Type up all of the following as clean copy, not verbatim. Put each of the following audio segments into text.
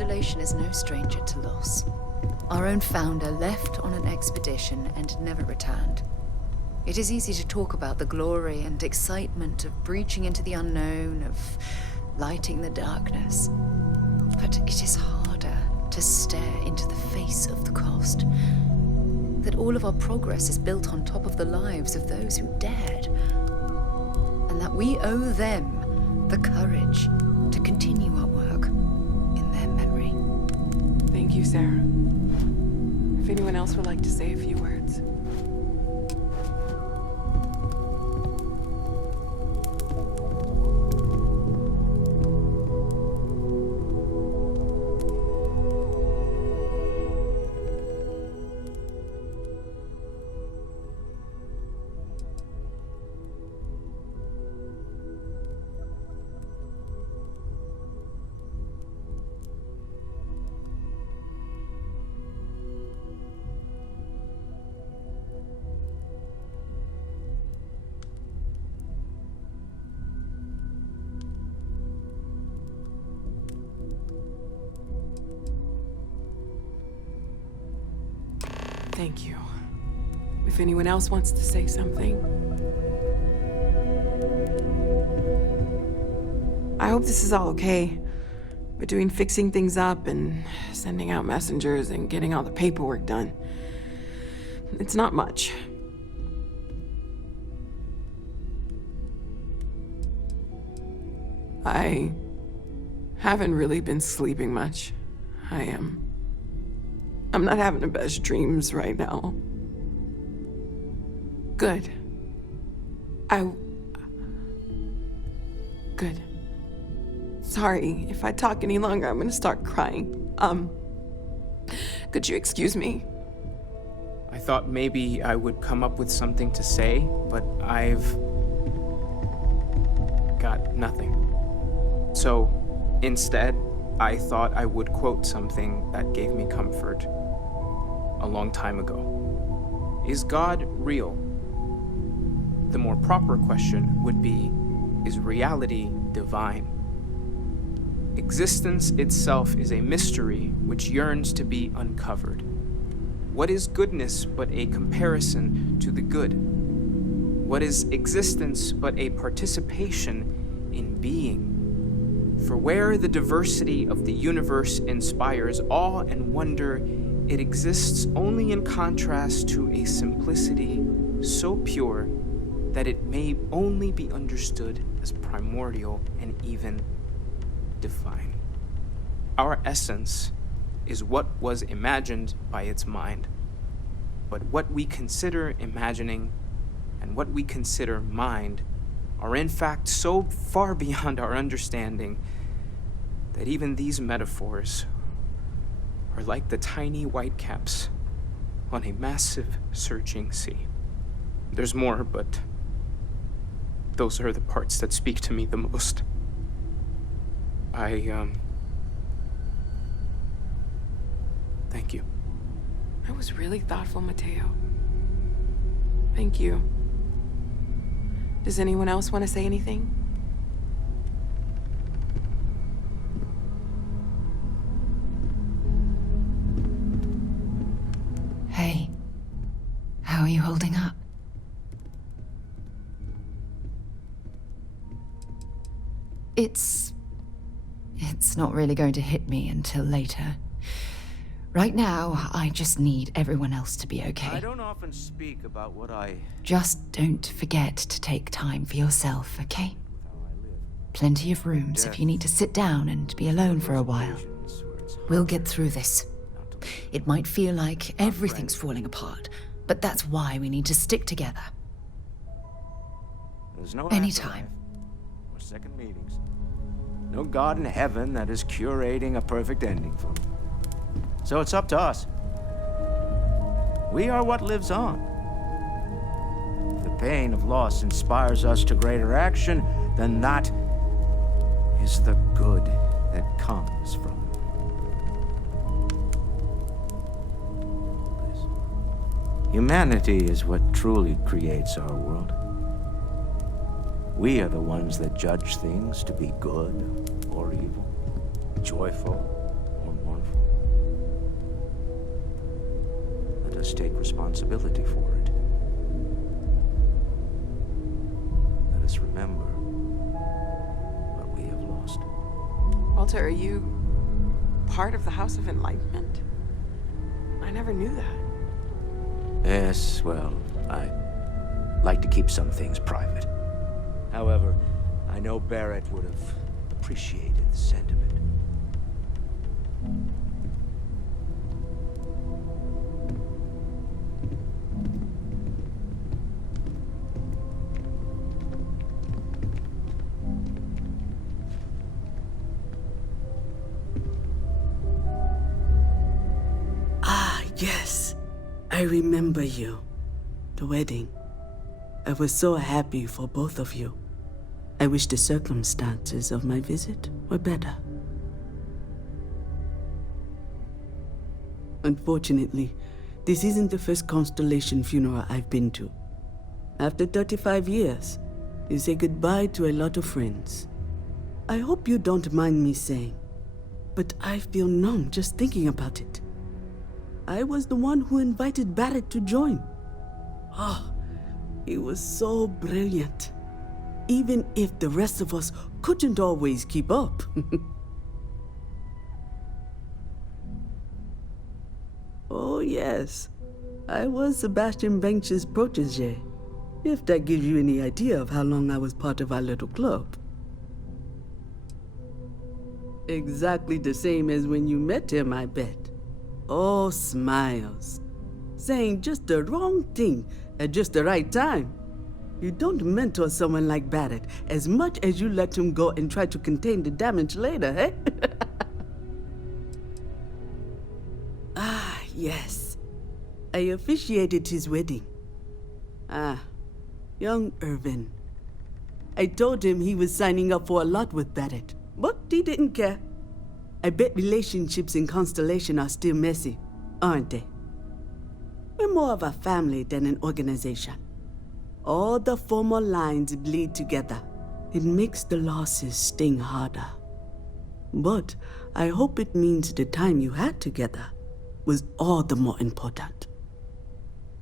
Constellation is no stranger to loss. Our own founder left on an expedition and never returned. It is easy to talk about the glory and excitement of breaching into the unknown, of lighting the darkness. But it is harder to stare into the face of the cost. That all of our progress is built on top of the lives of those who dared. And that we owe them the courage to continue our work in their memory. Thank you, Sarah. If anyone else would like to say a few words. Thank you. If anyone else wants to say something. I hope this is all okay. Between fixing things up and sending out messengers and getting all the paperwork done. It's not much. I haven't really been sleeping much. I'm not having the best dreams right now. Good. Good. Sorry, if I talk any longer, I'm gonna start crying. Could you excuse me? I thought maybe I would come up with something to say, but I've got nothing. So, instead, I thought I would quote something that gave me comfort a long time ago. Is God real? The more proper question would be, is reality divine? Existence itself is a mystery which yearns to be uncovered. What is goodness but a comparison to the good? What is existence but a participation in being? For where the diversity of the universe inspires awe and wonder, it exists only in contrast to a simplicity so pure that it may only be understood as primordial and even divine. Our essence is what was imagined by its mind, but what we consider imagining and what we consider mind are in fact so far beyond our understanding that even these metaphors are like the tiny whitecaps on a massive surging sea. There's more, but those are the parts that speak to me the most. Thank you. That was really thoughtful, Mateo. Thank you. Does anyone else want to say anything? Hey, how are you holding up? It's not really going to hit me until later. Right now, I just need everyone else to be okay. I don't often speak about what I... Just don't forget to take time for yourself, okay? Plenty of rooms if you need to sit down and be alone for a while. We'll get through this. It might feel like everything's falling apart, but that's why we need to stick together. There's no Anytime. afterlife or second meetings. No God in heaven that is curating a perfect ending for me. So it's up to us. We are what lives on. If the pain of loss inspires us to greater action, then that is the good that comes from it. Humanity is what truly creates our world. We are the ones that judge things to be good or evil, joyful or us take responsibility for it. Let us remember what we have lost. Walter, are you part of the House of Enlightenment? I never knew that. Yes, well, I like to keep some things private. However, I know Barrett would have appreciated the sentiment. Yes, I remember you. The wedding. I was so happy for both of you. I wish the circumstances of my visit were better. Unfortunately, this isn't the first Constellation Funeral I've been to. After 35 years, you say goodbye to a lot of friends. I hope you don't mind me saying, but I feel numb just thinking about it. I was the one who invited Barrett to join. Oh, he was so brilliant. Even if the rest of us couldn't always keep up. Oh yes, I was Sebastian Banks's protege. If that gives you any idea of how long I was part of our little club. Exactly the same as when you met him, I bet. Oh, smiles. Saying just the wrong thing at just the right time. You don't mentor someone like Barrett as much as you let him go and try to contain the damage later, eh? Ah, yes. I officiated his wedding. Ah, young Irvin. I told him he was signing up for a lot with Barrett, but he didn't care. I bet relationships in Constellation are still messy, aren't they? We're more of a family than an organization. All the former lines bleed together. It makes the losses sting harder. But I hope it means the time you had together was all the more important.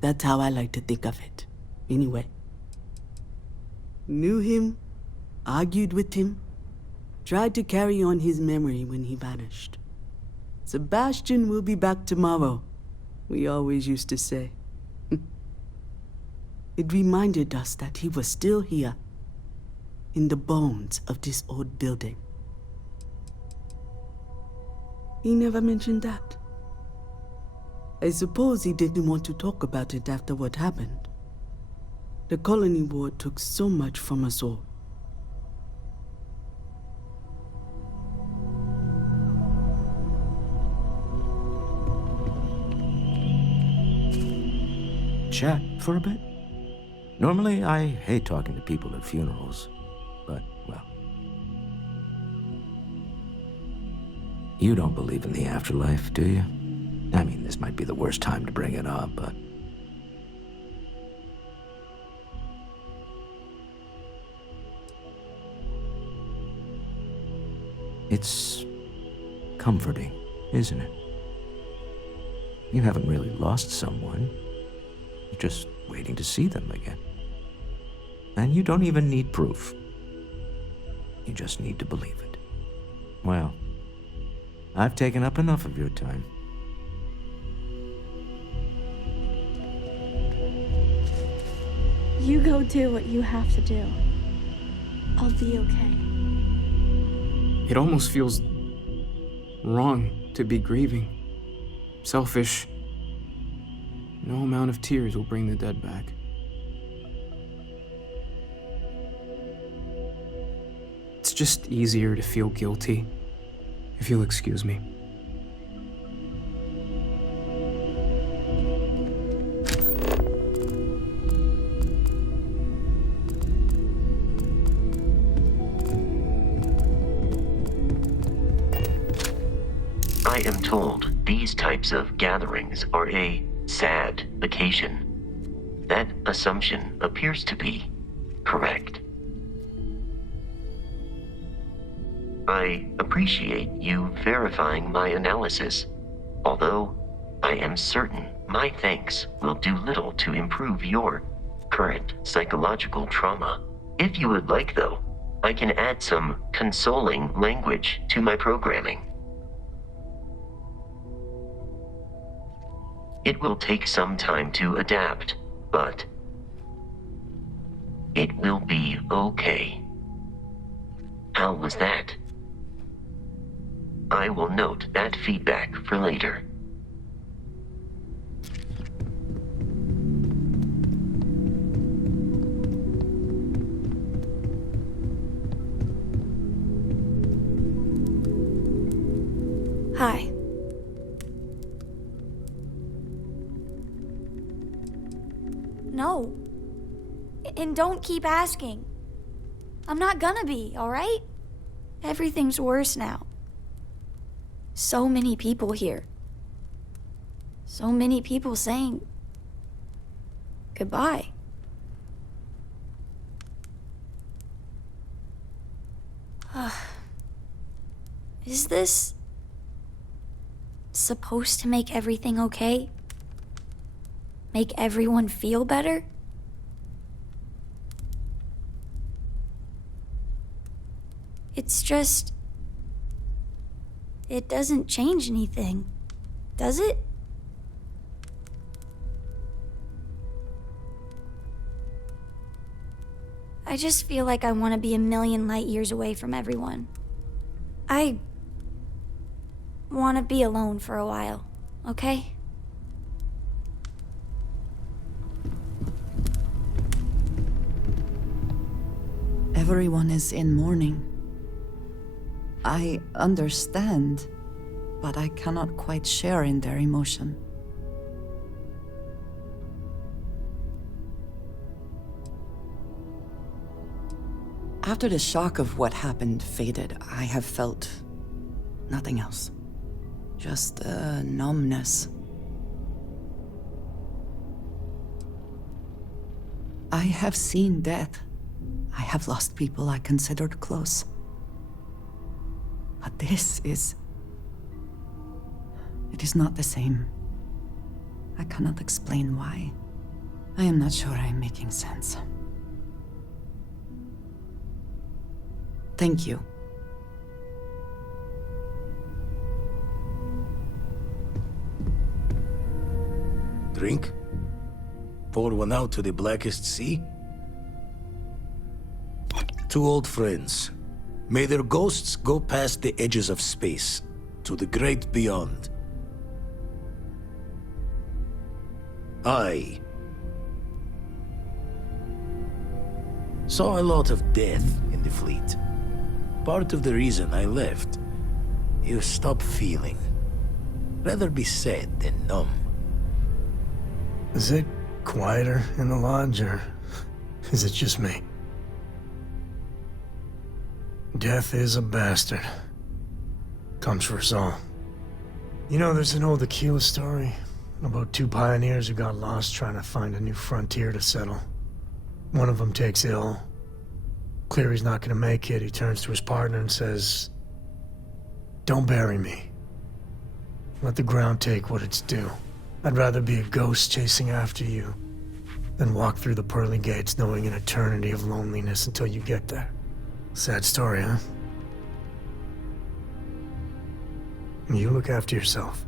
That's how I like to think of it, anyway. Knew him, argued with him, tried to carry on his memory when he vanished. Sebastian will be back tomorrow, we always used to say. It reminded us that he was still here, in the bones of this old building. He never mentioned that. I suppose he didn't want to talk about it after what happened. The colony war took so much from us all. Chat for a bit? Normally, I hate talking to people at funerals, but, well. You don't believe in the afterlife, do you? I mean, this might be the worst time to bring it up, but... It's comforting, isn't it? You haven't really lost someone. You're just waiting to see them again. And you don't even need proof. You just need to believe it. Well, I've taken up enough of your time. You go do what you have to do. I'll be okay. It almost feels wrong to be grieving. Selfish. No amount of tears will bring the dead back. It's just easier to feel guilty, if you'll excuse me. I am told these types of gatherings are a sad occasion. That assumption appears to be correct. I appreciate you verifying my analysis, although I am certain My thanks will do little to improve your current psychological trauma. If you would like, though, I can add some consoling language to my programming. It will take some time to adapt, but it will be okay. How was that? I will note that feedback for later. Hi. No. And don't keep asking. I'm not gonna be, alright? Everything's worse now. So many people here. So many people saying goodbye. Is this supposed to make everything okay? Make everyone feel better? It's just... it doesn't change anything, does it? I just feel like I want to be a million light years away from everyone. I want to be alone for a while, okay? Everyone is in mourning. I understand, but I cannot quite share in their emotion. After the shock of what happened faded, I have felt nothing else. Just a numbness. I have seen death. I have lost people I considered close. But this is... it is not the same. I cannot explain why. I am not sure I am making sense. Thank you. Drink? Pour one out to the blackest sea? Two old friends. May their ghosts go past the edges of space, to the great beyond. I saw a lot of death in the fleet. Part of the reason I left. You stop feeling. Rather be sad than numb. Is it quieter in the lodge, or is it just me? Death is a bastard. Comes for us all. You know, there's an old Aquila story about two pioneers who got lost trying to find a new frontier to settle. One of them takes ill. Clear he's not gonna make it, he turns to his partner and says, "Don't bury me. Let the ground take what it's due. I'd rather be a ghost chasing after you than walk through the pearly gates knowing an eternity of loneliness until you get there." Sad story, huh? You look after yourself.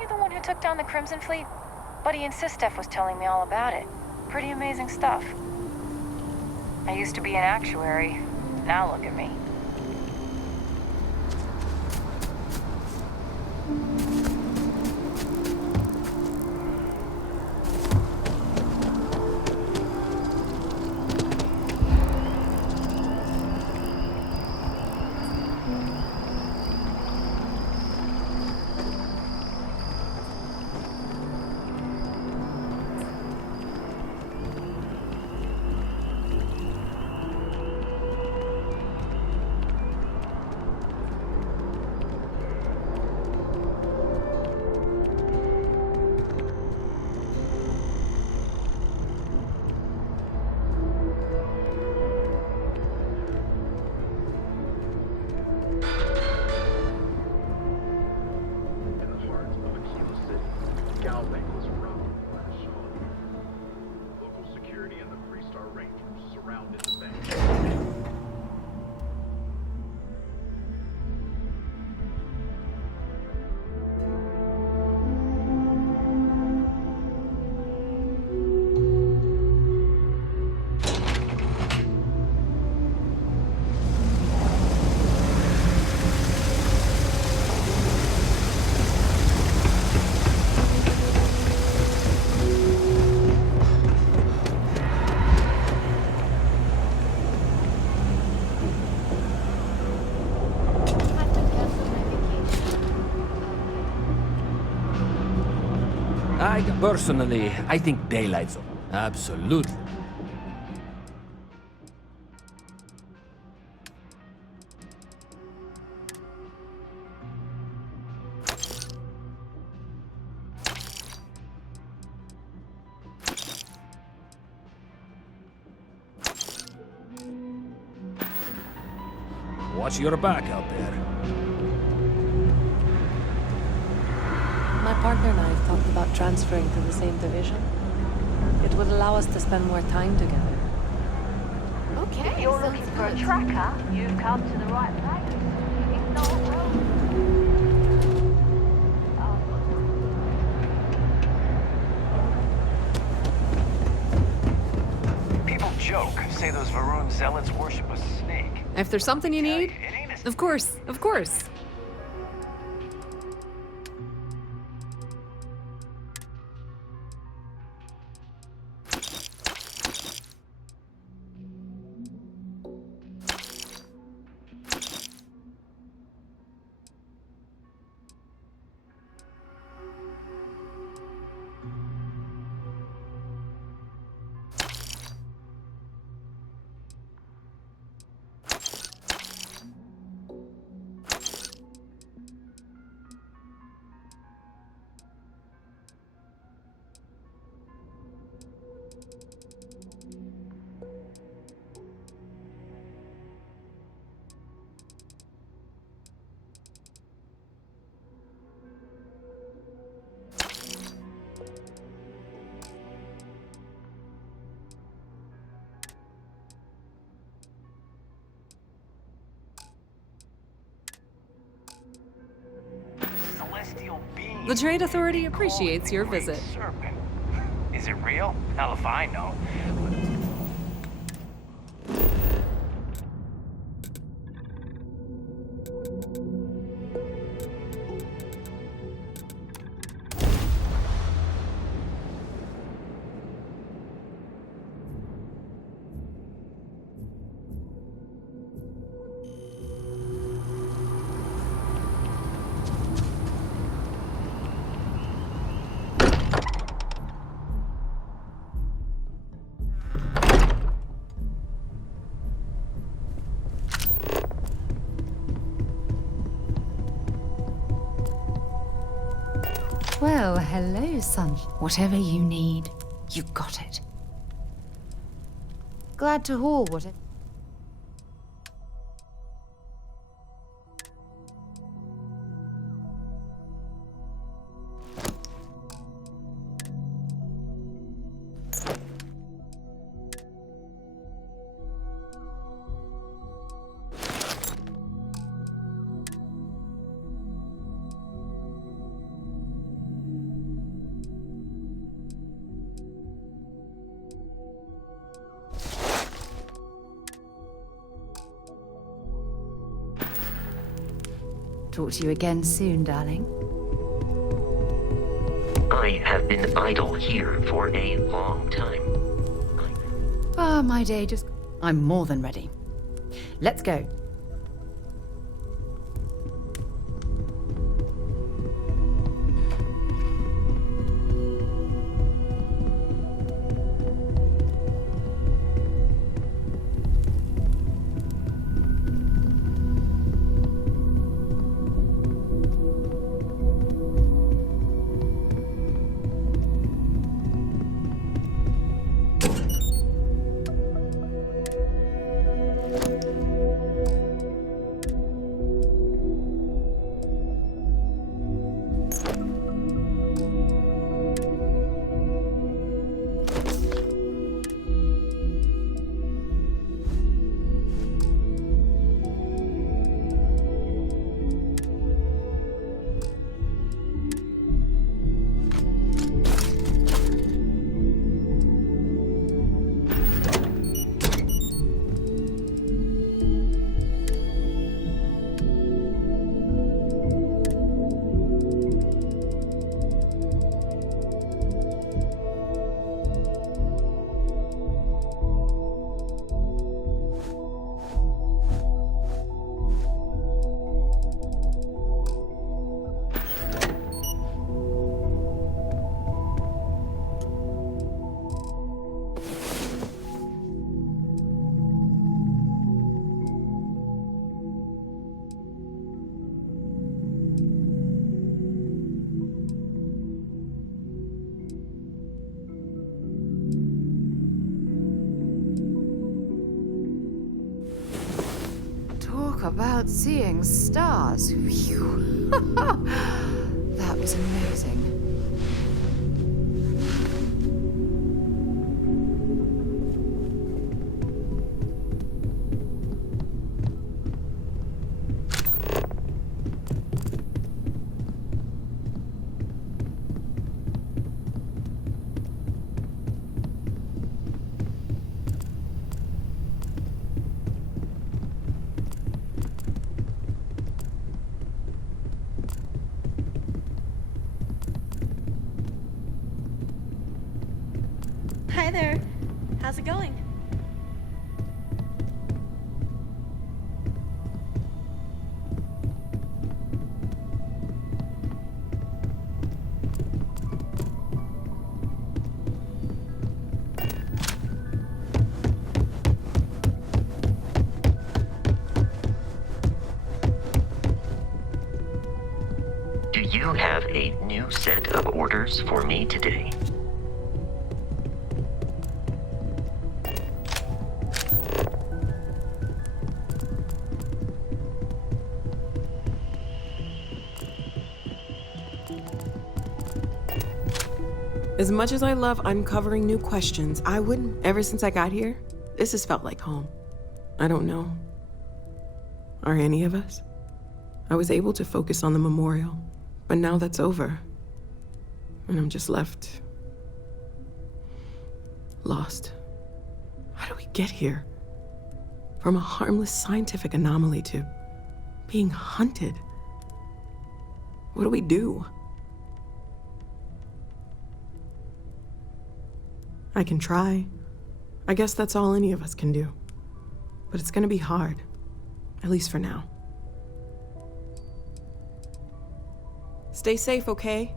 you the one who took down the Crimson Fleet? Buddy and Sistef was telling me all about it. Pretty amazing stuff. I used to be an actuary. Now look at me. Personally, I think daylight's on. Absolutely. Watch your back out there. My partner and I have talked about transferring to the same division. It would allow us to spend more time together. Okay. If you're looking for a tracker, you've come to the right place. If not, well... People joke, say those Varun zealots worship a snake. If there's something you need, of course, of course. The Trade Authority appreciates your visit. Serpent. Is it real? Hell if I know. Well, hello, son. Whatever you need, you got it. Glad to haul whatever. Talk to you again soon, darling. I have been idle here for a long time. Ah, my day just... I'm more than ready. Let's go. About seeing stars. Phew. That was amazing. Hi there. How's it going? Do you have a new set of orders for me today? As much as I love uncovering new questions, I wouldn't. Ever since I got here, this has felt like home. I don't know. Are any of us? I was able to focus on the memorial, but now that's over. And I'm just left... lost. How do we get here? From a harmless scientific anomaly to being hunted. What do we do? I can try. I guess that's all any of us can do. But it's gonna be hard. At least for now. Stay safe, okay?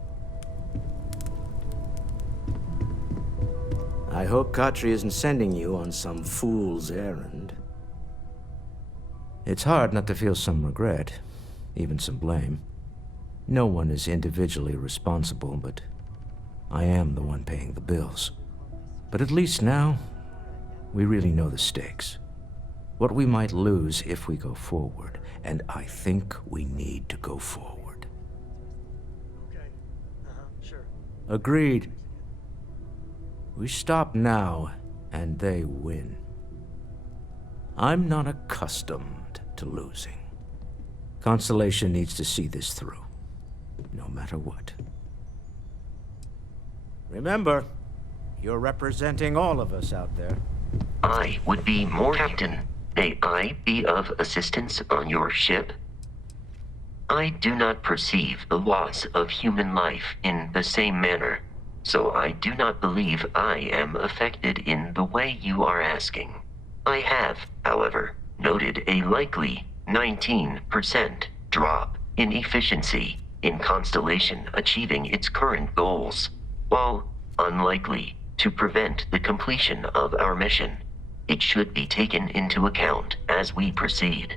I hope Katri isn't sending you on some fool's errand. It's hard not to feel some regret, even some blame. No one is individually responsible, but I am the one paying the bills. But at least now, we really know the stakes. What we might lose if we go forward, and I think we need to go forward. Okay. Sure. Agreed. We stop now, and they win. I'm not accustomed to losing. Constellation needs to see this through, no matter what. Remember, you're representing all of us out there. I would be more... Captain, may I be of assistance on your ship? I do not perceive the loss of human life in the same manner, so I do not believe I am affected in the way you are asking. I have, however, noted a likely 19% drop in efficiency in Constellation achieving its current goals. While unlikely to prevent the completion of our mission, it should be taken into account as we proceed.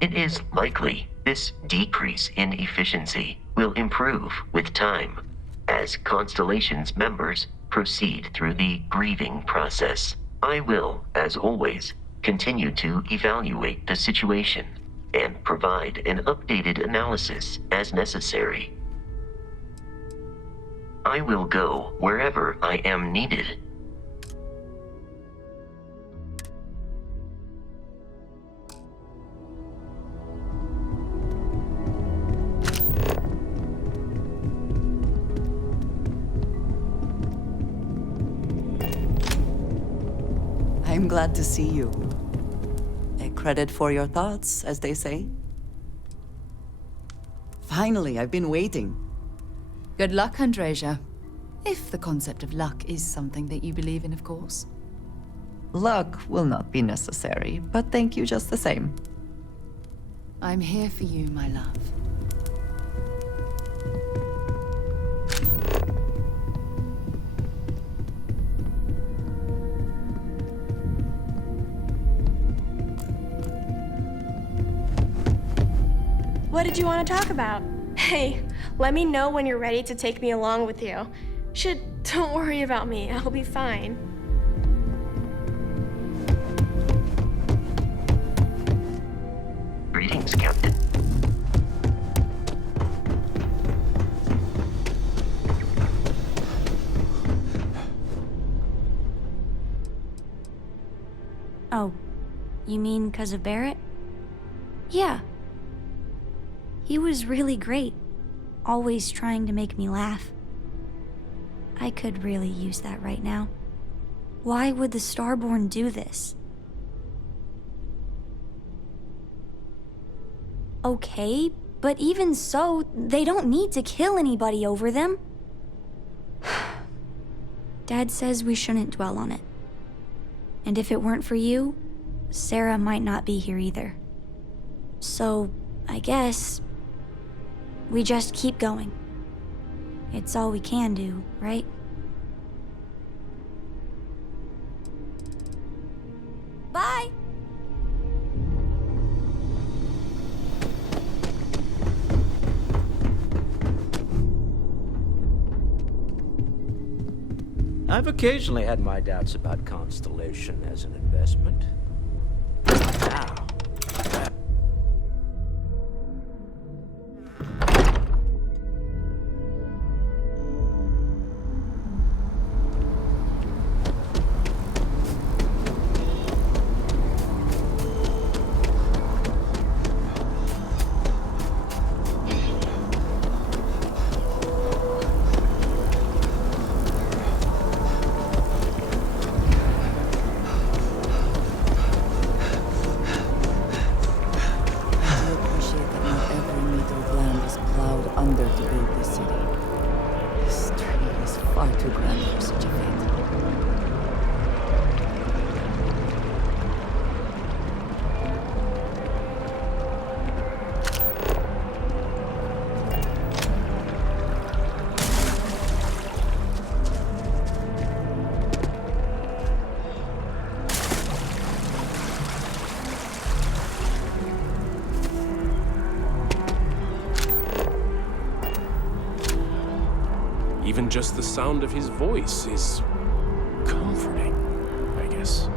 It is likely this decrease in efficiency will improve with time as Constellation's members proceed through the grieving process. I will, as always, continue to evaluate the situation and provide an updated analysis as necessary. I will go wherever I am needed. I'm glad to see you. A credit for your thoughts, as they say. Finally, I've been waiting. Good luck, Andreja. If the concept of luck is something that you believe in, of course. Luck will not be necessary, but thank you just the same. I'm here for you, my love. What did you want to talk about? Hey, let me know when you're ready to take me along with you. Don't worry about me. I'll be fine. Greetings, Captain. Oh, you mean 'cause of Barrett? Yeah. He was really great, always trying to make me laugh. I could really use that right now. Why would the Starborn do this? Okay, but even so, they don't need to kill anybody over them. Dad says we shouldn't dwell on it. And if it weren't for you, Sarah might not be here either. So, I guess we just keep going. It's all we can do, right? Bye! I've occasionally had my doubts about Constellation as an investment. Now, Even just the sound of his voice is comforting, I guess.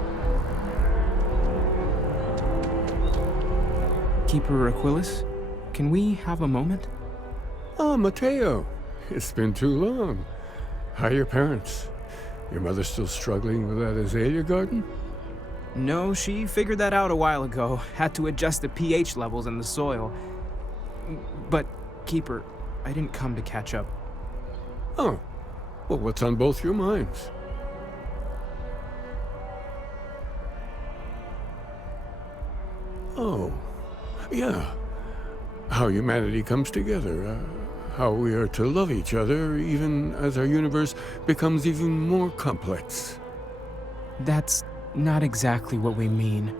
Keeper Aquilus, can we have a moment? Oh, Mateo. It's been too long. How are your parents? Your mother still struggling with that azalea garden? No, she figured that out a while ago. Had to adjust the pH levels in the soil. But, Keeper, I didn't come to catch up. Oh, well, what's on both your minds? Oh, Yeah. How humanity comes together. How we are to love each other even as our universe becomes even more complex. That's not exactly what we mean.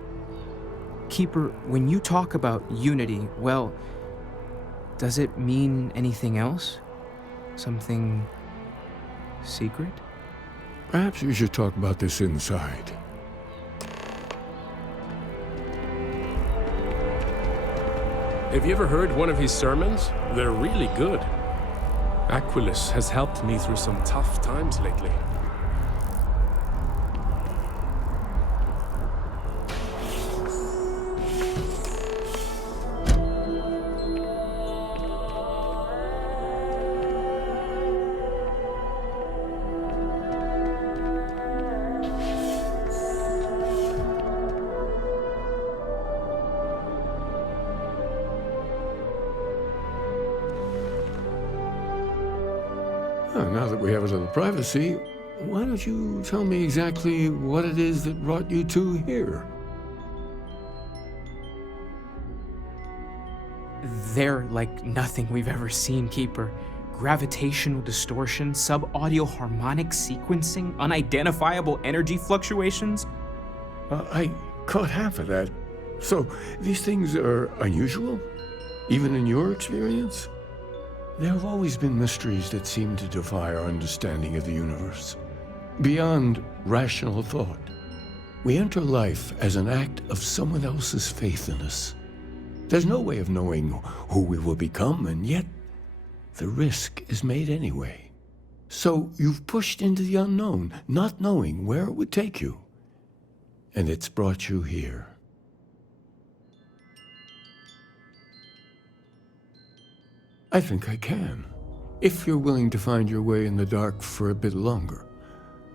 Keeper, when you talk about unity, well, does it mean anything else? Something secret? Perhaps we should talk about this inside. Have you ever heard one of his sermons? They're really good. Aquilus has helped me through some tough times lately. Now that we have a little privacy, why don't you tell me exactly what it is that brought you two here? They're like nothing we've ever seen, Keeper. Gravitational distortion, sub-audio harmonic sequencing, unidentifiable energy fluctuations. I caught half of that. So, these things are unusual? Even in your experience? There have always been mysteries that seem to defy our understanding of the universe. Beyond rational thought, we enter life as an act of someone else's faith in us. There's no way of knowing who we will become, and yet the risk is made anyway. So you've pushed into the unknown, not knowing where it would take you. And it's brought you here. I think I can. If you're willing to find your way in the dark for a bit longer,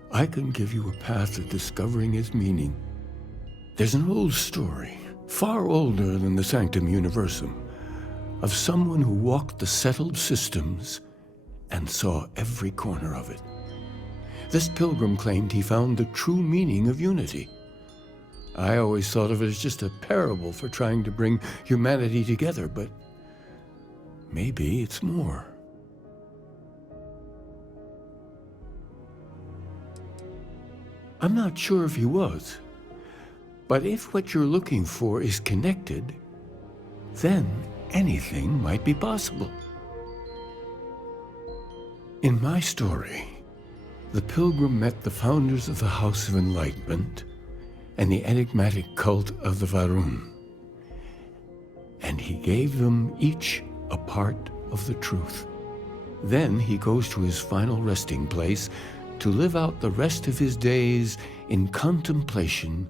I can give you a path to discovering its meaning. There's an old story, far older than the Sanctum Universum, of someone who walked the settled systems and saw every corner of it. This pilgrim claimed he found the true meaning of unity. I always thought of it as just a parable for trying to bring humanity together, but maybe it's more. I'm not sure if he was, but if what you're looking for is connected, then anything might be possible. In my story, the pilgrim met the founders of the House of Enlightenment and the enigmatic cult of the Varun, and he gave them each a part of the truth. Then he goes to his final resting place to live out the rest of his days in contemplation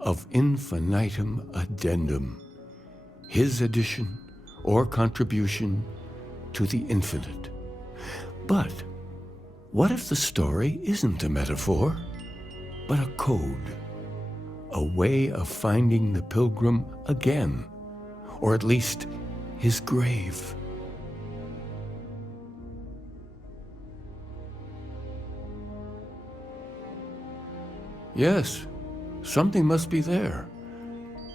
of infinitum addendum, his addition or contribution to the infinite. But what if the story isn't a metaphor, but a code, a way of finding the pilgrim again, or at least his grave? Yes, something must be there.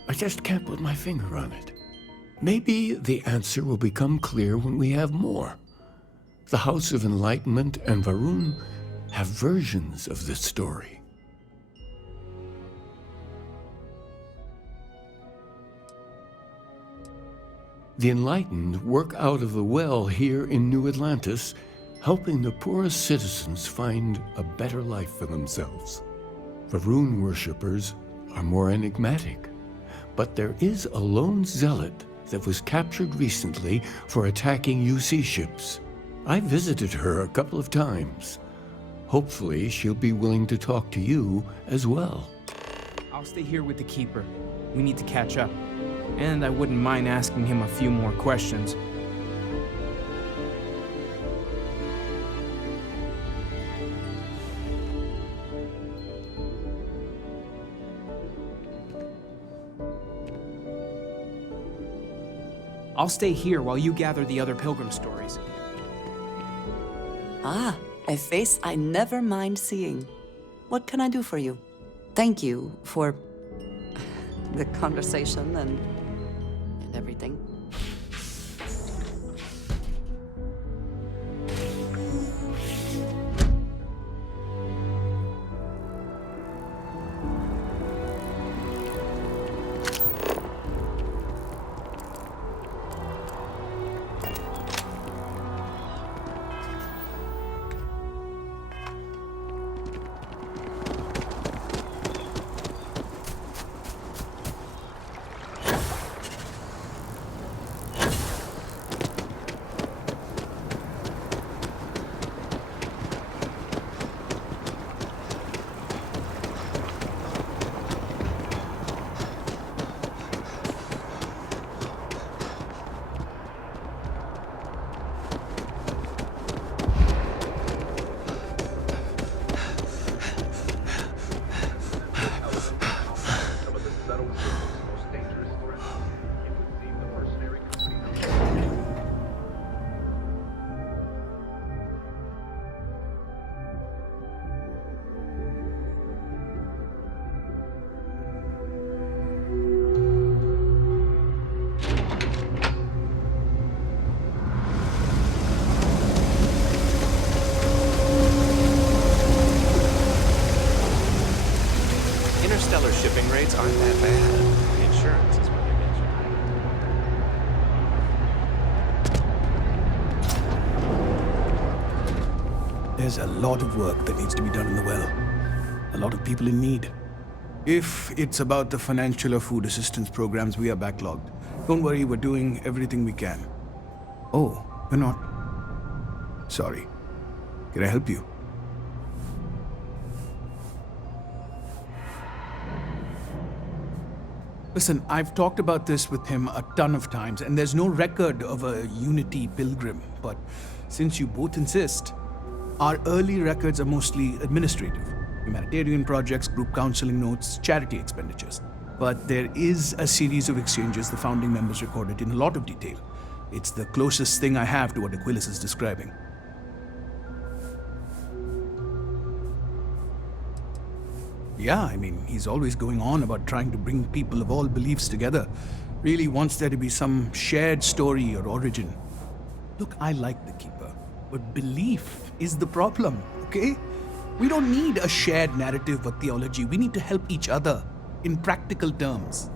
I just can't put my finger on it. Maybe the answer will become clear when we have more. The House of Enlightenment and Varun have versions of this story. The Enlightened work out of the well here in New Atlantis, helping the poorest citizens find a better life for themselves. Varun worshippers are more enigmatic, but there is a lone zealot that was captured recently for attacking UC ships. I visited her a couple of times. Hopefully, she'll be willing to talk to you as well. I'll stay here with the Keeper. We need to catch up. And I wouldn't mind asking him a few more questions. I'll stay here while you gather the other pilgrim stories. Ah, a face I never mind seeing. What can I do for you? Thank you for the conversation and and everything. Interstellar shipping rates aren't that bad. Insurance is what they get you. There's a lot of work that needs to be done in the well. A lot of people in need. If it's about the financial or food assistance programs, we are backlogged. Don't worry, we're doing everything we can. Oh, we're not. Sorry. Can I help you? Listen, I've talked about this with him a ton of times, and there's no record of a Unity pilgrim. But since you both insist, our early records are mostly administrative. Humanitarian projects, group counseling notes, charity expenditures. But there is a series of exchanges the founding members recorded in a lot of detail. It's the closest thing I have to what Aquilus is describing. Yeah, I mean, he's always going on about trying to bring people of all beliefs together. Really wants there to be some shared story or origin. Look, I like the Keeper, but belief is the problem, okay? We don't need a shared narrative or theology. We need to help each other in practical terms.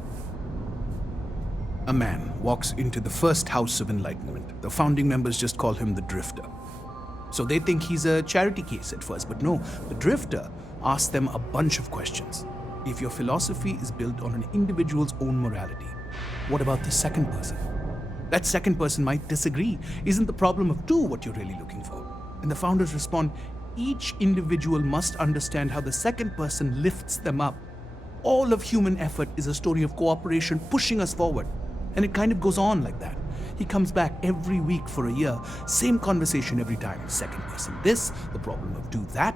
A man walks into the first house of enlightenment. The founding members just call him the Drifter. So they think he's a charity case at first, but no, the Drifter asks them a bunch of questions. If your philosophy is built on an individual's own morality, what about the second person? That second person might disagree. Isn't the problem of two what you're really looking for? And the founders respond, each individual must understand how the second person lifts them up. All of human effort is a story of cooperation pushing us forward. And it kind of goes on like that. He comes back every week for a year. Same conversation every time. Second person this, the problem of do that.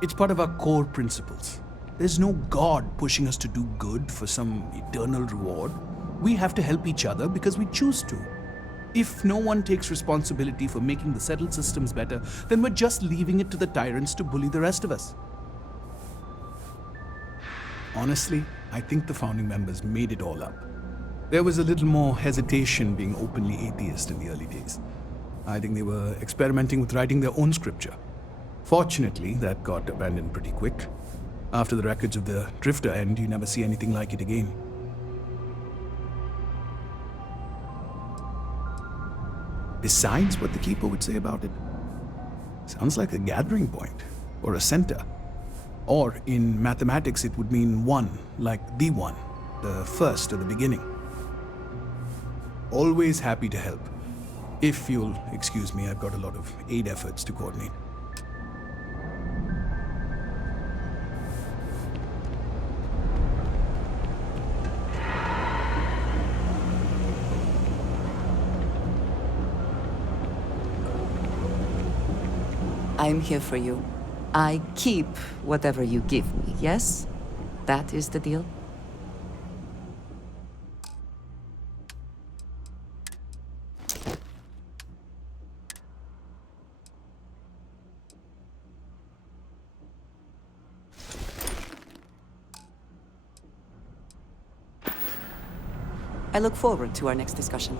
It's part of our core principles. There's no God pushing us to do good for some eternal reward. We have to help each other because we choose to. If no one takes responsibility for making the settled systems better, then we're just leaving it to the tyrants to bully the rest of us. Honestly, I think the founding members made it all up. There was a little more hesitation being openly atheist in the early days. I think they were experimenting with writing their own scripture. Fortunately, that got abandoned pretty quick. After the records of the Drifter end, you never see anything like it again. Besides what the Keeper would say about it, sounds like a gathering point, or a center. Or in mathematics, it would mean one, like the one, the first or the beginning. Always happy to help. If you'll excuse me, I've got a lot of aid efforts to coordinate. I'm here for you. I keep whatever you give me, yes? That is the deal? I look forward to our next discussion.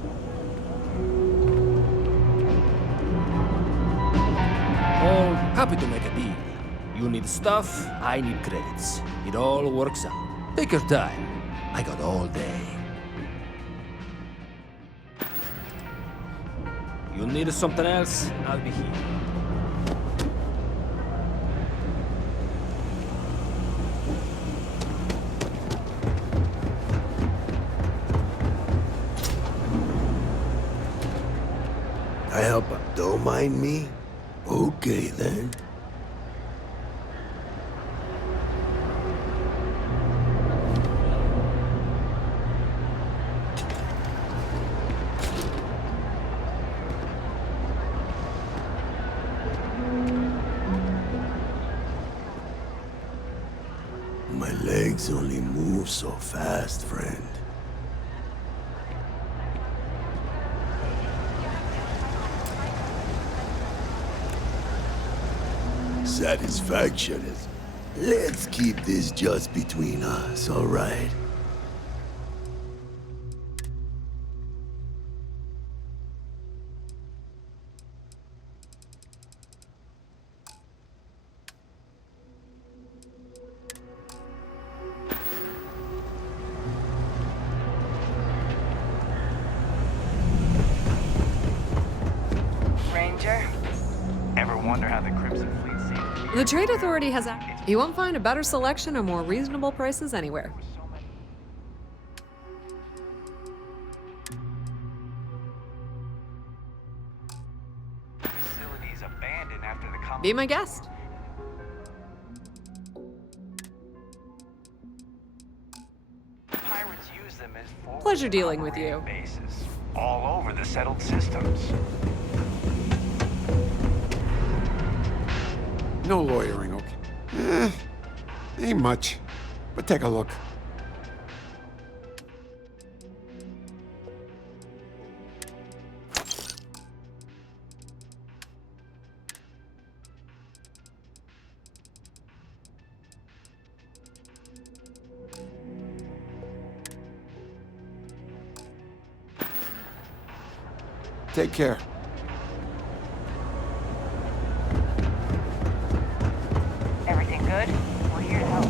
All happy to make a deal. You need stuff, I need credits. It all works out. Take your time. I got all day. You need something else, I'll be here. I help. Don't mind me. Okay, then. My legs only move so fast, friend. Satisfaction is... Let's keep this just between us, all right? Ranger? Ever wonder how the Crimson Fleet seems? The Trade Authority has You won't find a better selection or more reasonable prices anywhere. Facilities abandoned after the Be my guest. Pirates use them as forward Pleasure dealing with you. bases all over the settled systems. No lawyering, okay? Ain't much. But take a look. Take care. Everything good? We're here to help.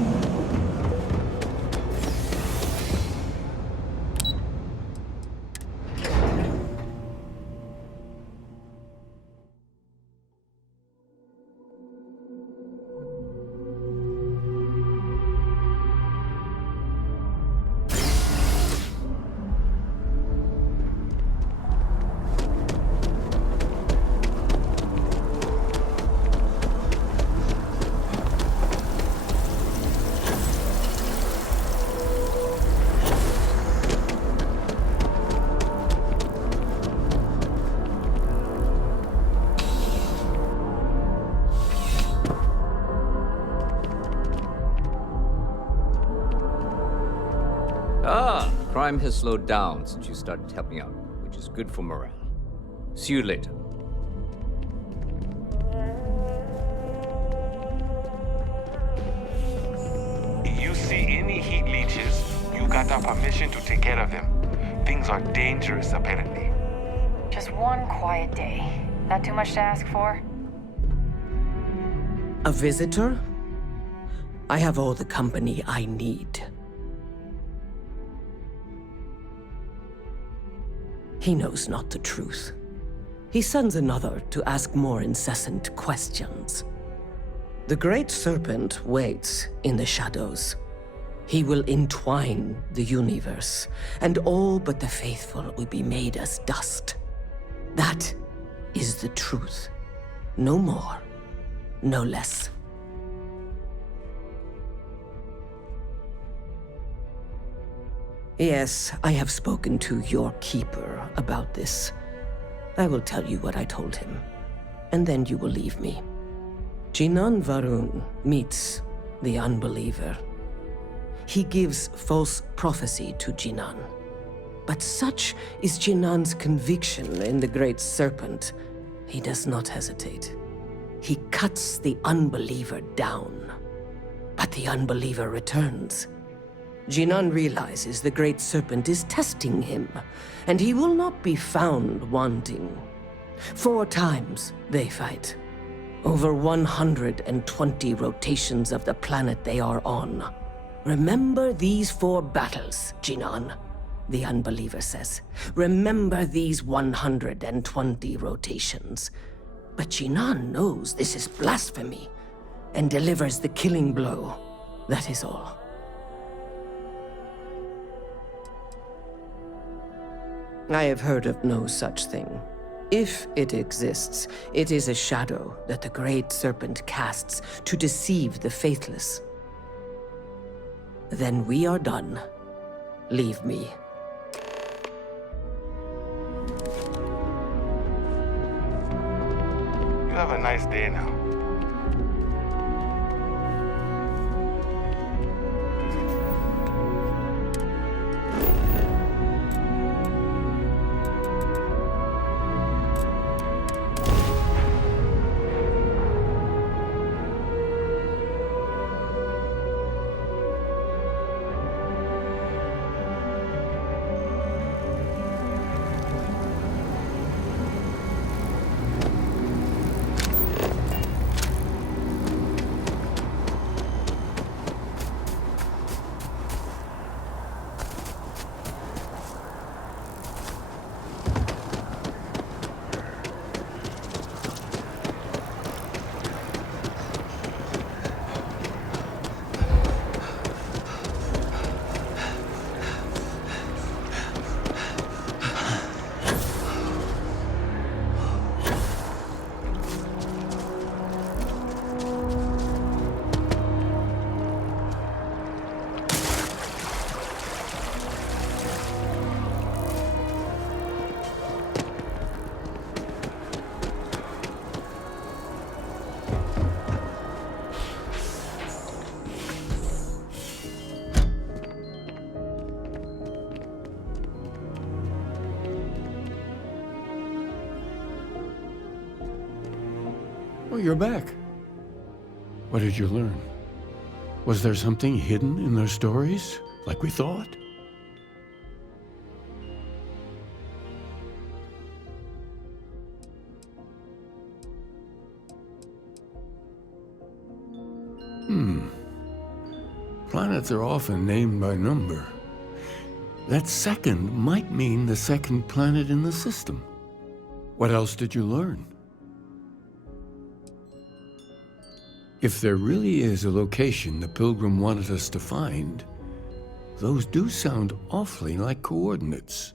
Crime has slowed down since you started helping out, which is good for morale. See you later. You see any heat leeches, you got our permission to take care of them. Things are dangerous, apparently. Just one quiet day. Not too much to ask for? A visitor? I have all the company I need. He knows not the truth. He sends another to ask more incessant questions. The Great Serpent waits in the shadows. He will entwine the universe, and all but the faithful will be made as dust. That is the truth. No more, no less. Yes, I have spoken to your keeper about this. I will tell you what I told him, and then you will leave me. Jinan Varun meets the unbeliever. He gives false prophecy to Jinan. But such is Jinan's conviction in the Great Serpent, he does not hesitate. He cuts the unbeliever down. But the unbeliever returns. Jinan realizes the Great Serpent is testing him, and he will not be found wanting. 4 times they fight. Over 120 rotations of the planet they are on. Remember these 4 battles, Jinan, the Unbeliever says. Remember these 120 rotations. But Jinan knows this is blasphemy, and delivers the killing blow. That is all. I have heard of no such thing. If it exists, it is a shadow that the Great Serpent casts to deceive the faithless. Then we are done. Leave me. You have a nice day now. Oh, you're back. What did you learn? Was there something hidden in their stories, like we thought? Planets are often named by number. That second might mean the second planet in the system. What else did you learn? If there really is a location the Pilgrim wanted us to find, those do sound awfully like coordinates.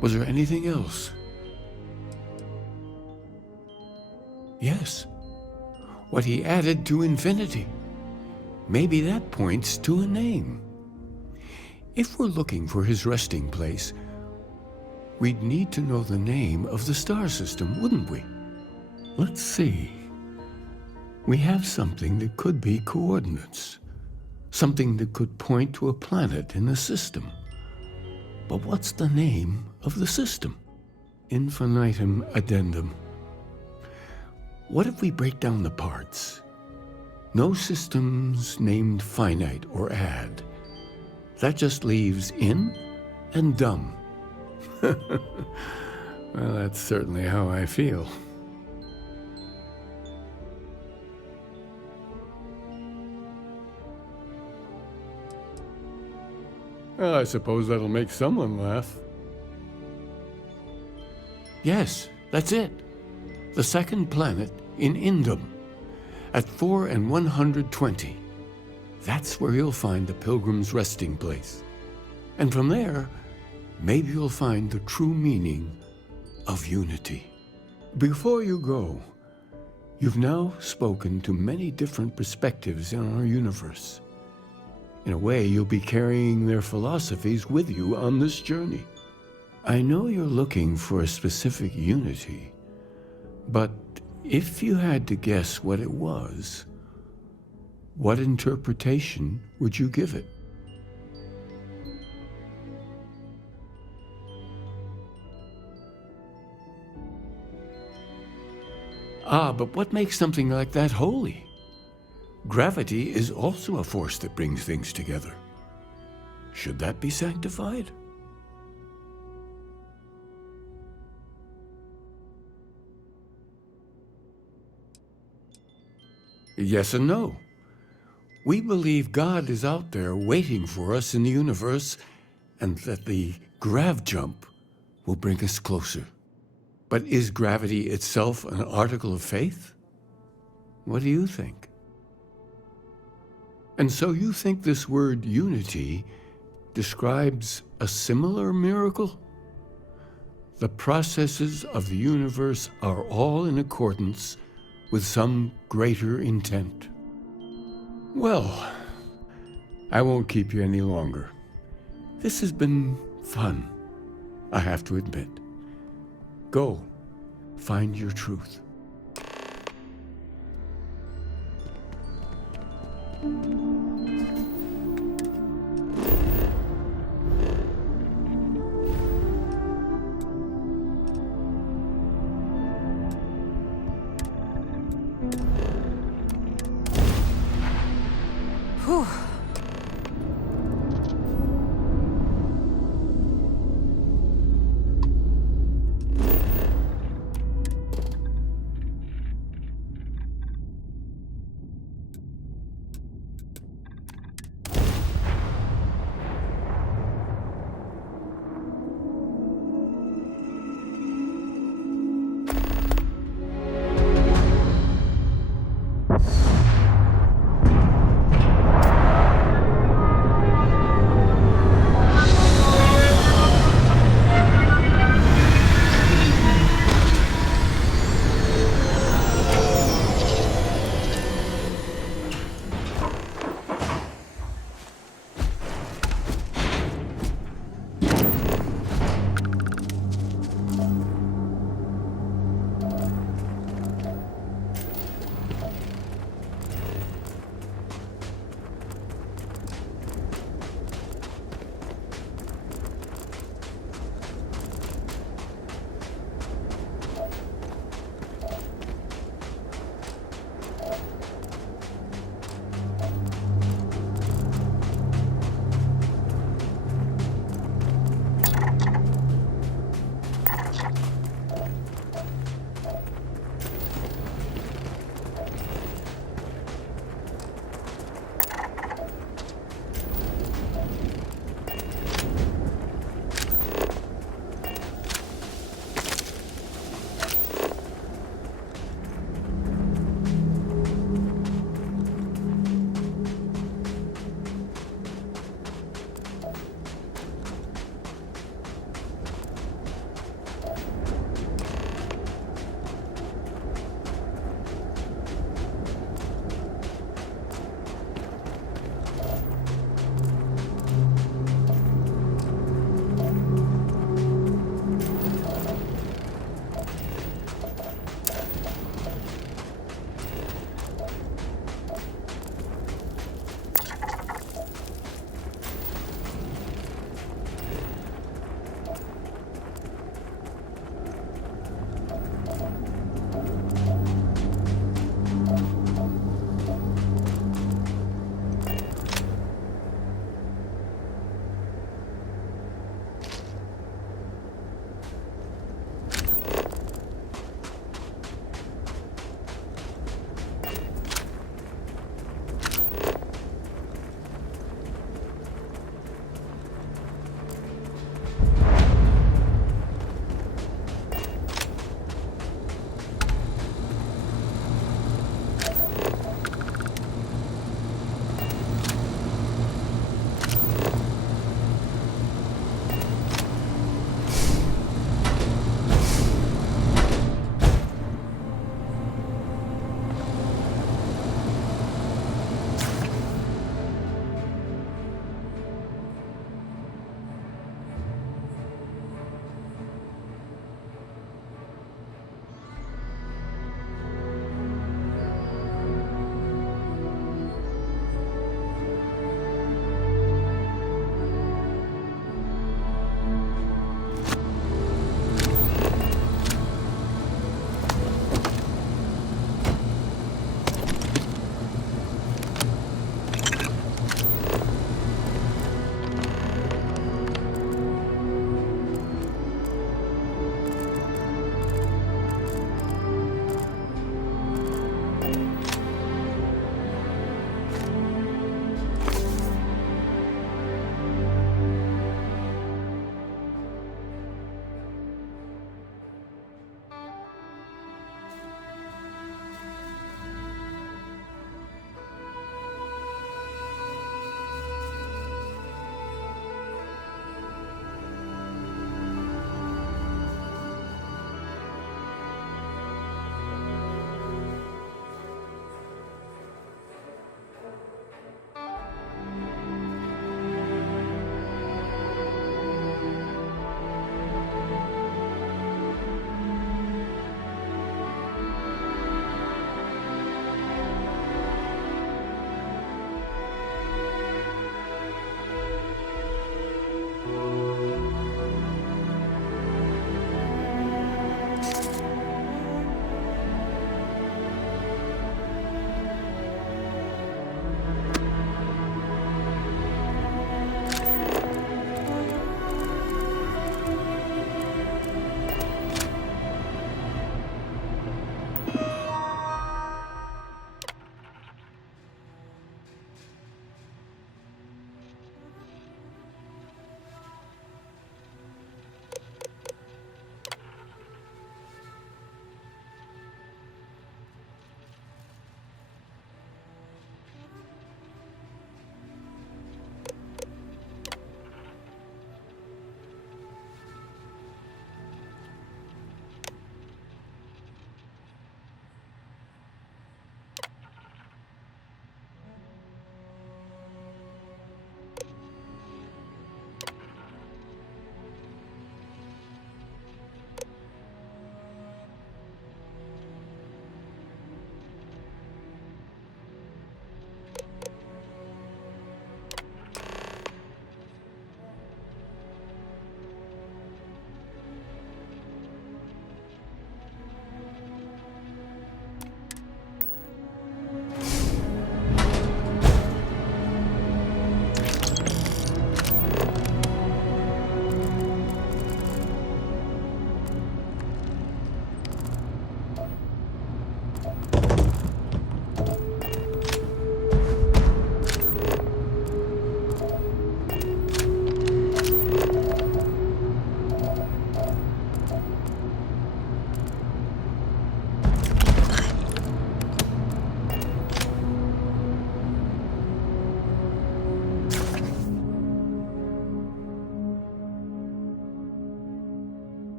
Was there anything else? Yes. What he added to infinity. Maybe that points to a name. If we're looking for his resting place, we'd need to know the name of the star system, wouldn't we? Let's see. We have something that could be coordinates. Something that could point to a planet in the system. But what's the name of the system? Infinitum addendum. What if we break down the parts? No systems named finite or add. That just leaves in and dumb. Well, that's certainly how I feel. Well, I suppose that'll make someone laugh. Yes, that's it. The second planet in Indum, at 4 and 120. That's where you'll find the Pilgrim's resting place. And from there, maybe you'll find the true meaning of unity. Before you go, you've now spoken to many different perspectives in our universe. In a way, you'll be carrying their philosophies with you on this journey. I know you're looking for a specific unity, but if you had to guess what it was, what interpretation would you give it? But what makes something like that holy? Gravity is also a force that brings things together. Should that be sanctified? Yes and no. We believe God is out there waiting for us in the universe, and that the grav jump will bring us closer. But is gravity itself an article of faith? What do you think? And so you think this word unity describes a similar miracle? The processes of the universe are all in accordance with some greater intent. Well, I won't keep you any longer. This has been fun, I have to admit. Go, find your truth. Whew.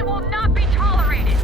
Impunity will not be tolerated!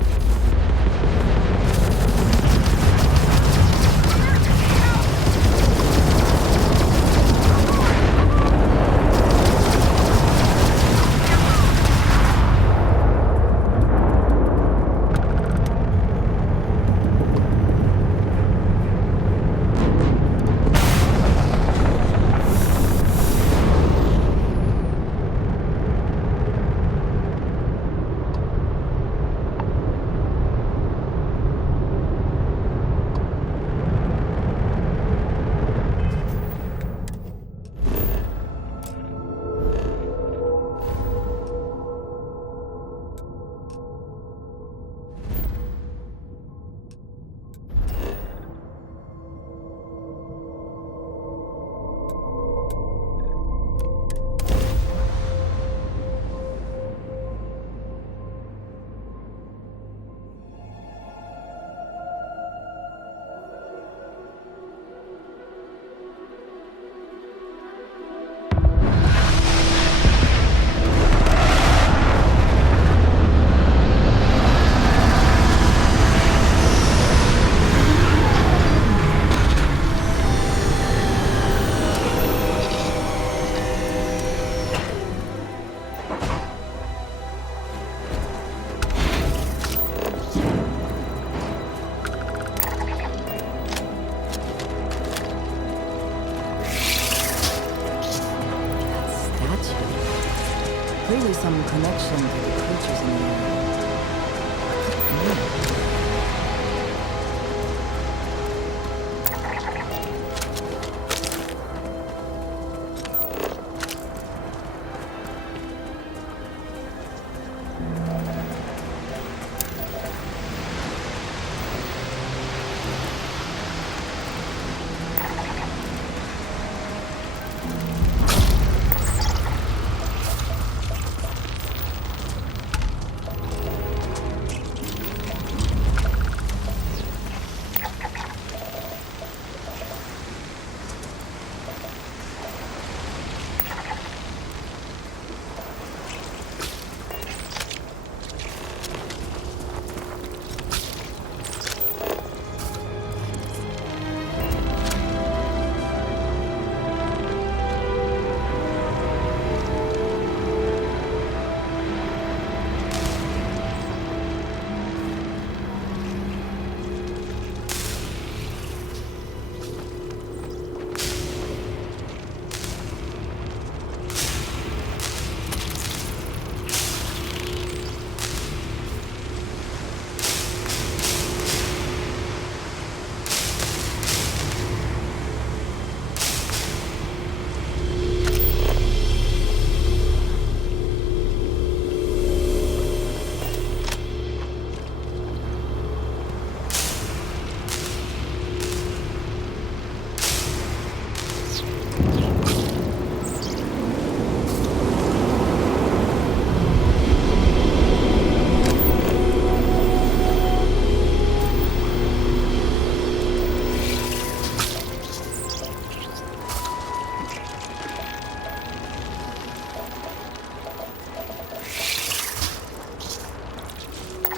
Clearly some connection to the creatures in the area.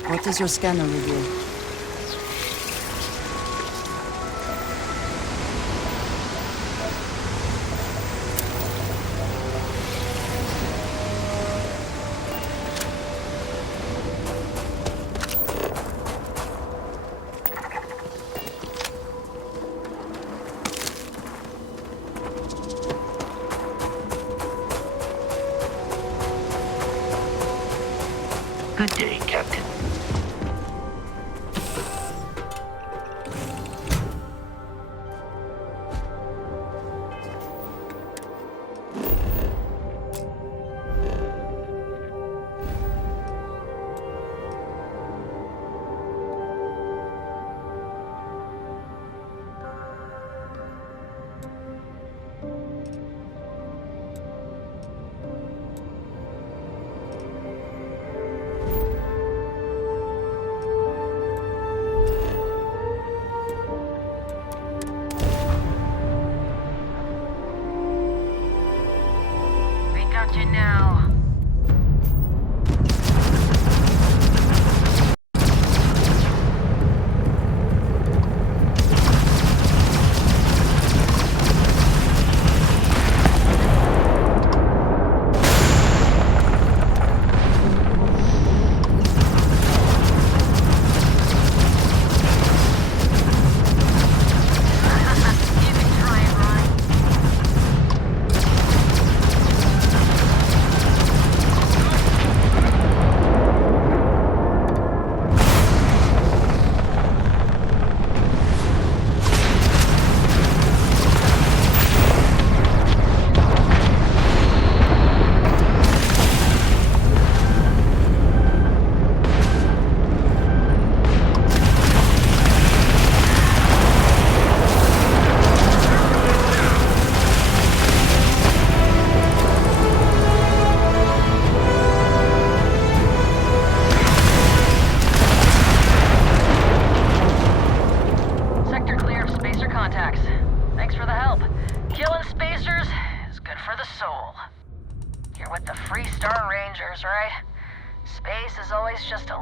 What does your scanner reveal? Good day, Captain.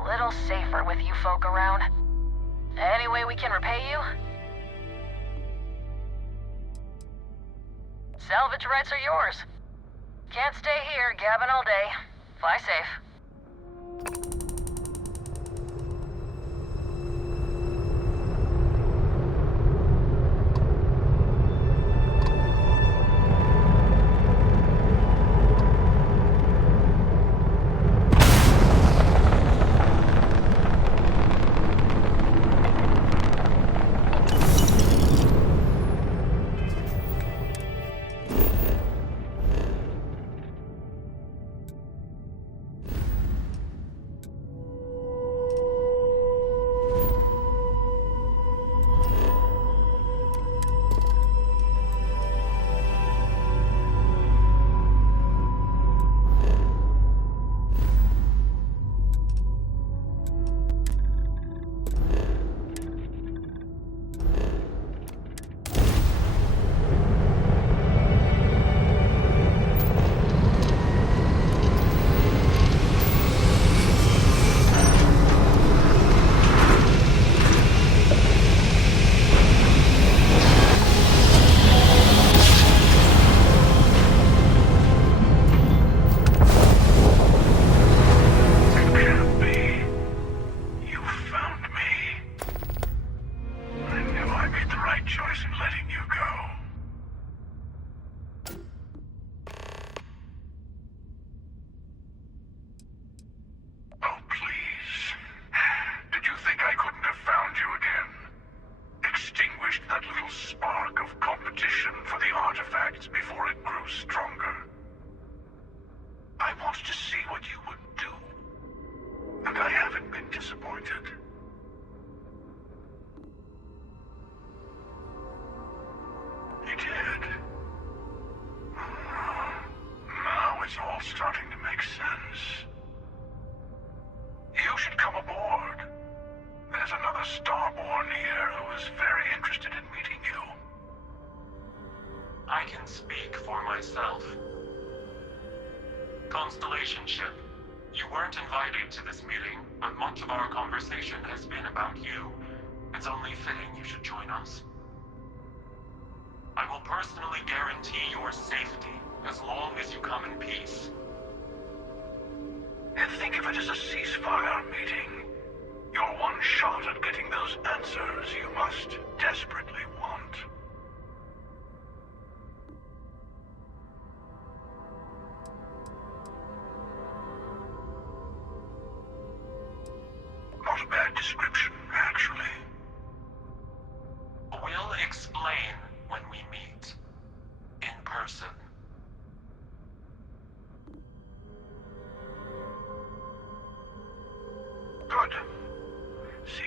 little safer with you folk around. Any way we can repay you? Salvage rights are yours. Can't stay here gabbing all day. Fly safe. Starborn here who is very interested in meeting you. I can speak for myself. Constellation ship, you weren't invited to this meeting, but much of our conversation has been about you. It's only fitting you should join us. I will personally guarantee your safety as long as you come in peace. And think of it as a ceasefire meeting. You're one shot at getting those answers you must desperately want. Not a bad description, actually. We'll explain when we meet. In person. Good. See?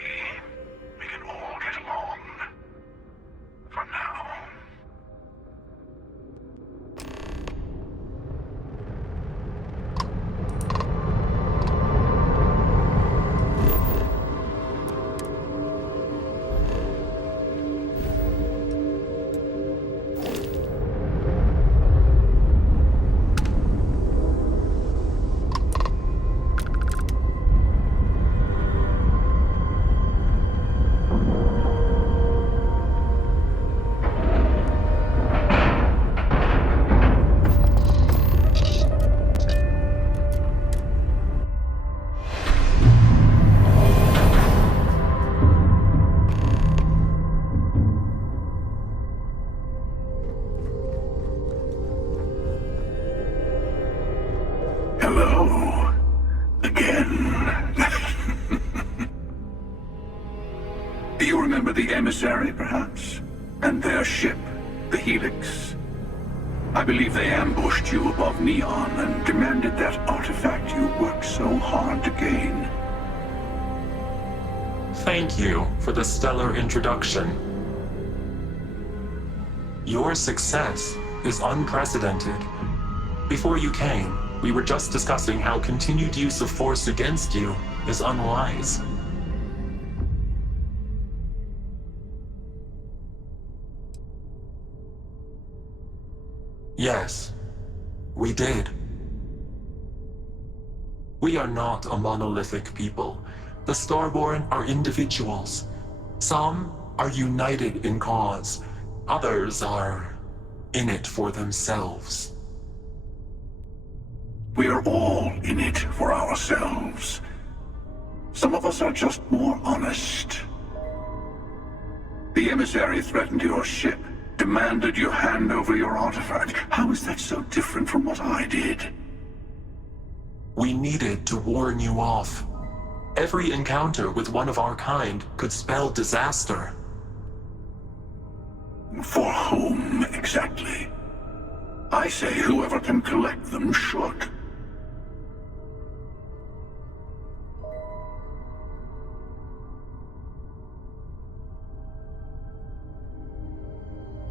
We can all get along. For now. Hello. Again. Do you remember the Emissary, perhaps? And their ship, the Helix? I believe they ambushed you above Neon and demanded that artifact you worked so hard to gain. Thank you for the stellar introduction. Your success is unprecedented. Before you came, we were just discussing how continued use of force against you is unwise. Yes, we did. We are not a monolithic people. The Starborn are individuals. Some are united in cause. Others are in it for themselves. We are all in it for ourselves. Some of us are just more honest. The emissary threatened your ship, demanded you hand over your artifact. How is that so different from what I did? We needed to warn you off. Every encounter with one of our kind could spell disaster. For whom, exactly? I say whoever can collect them should.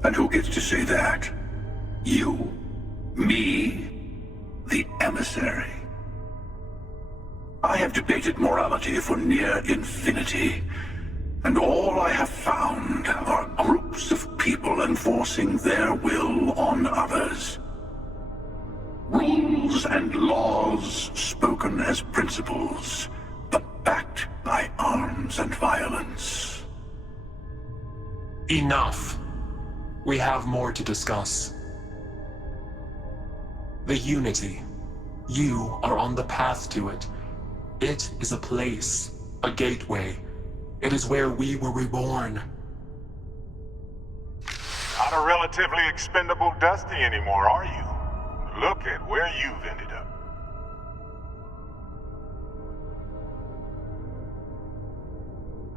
And who gets to say that? You? Me? The emissary? I have debated morality for near infinity, and all I have found are groups of people enforcing their will on others. Rules and laws spoken as principles, but backed by arms and violence. Enough. We have more to discuss. The Unity. You are on the path to it. It is a place, a gateway. It is where we were reborn. Not a relatively expendable Dusty anymore, are you? Look at where you've ended up.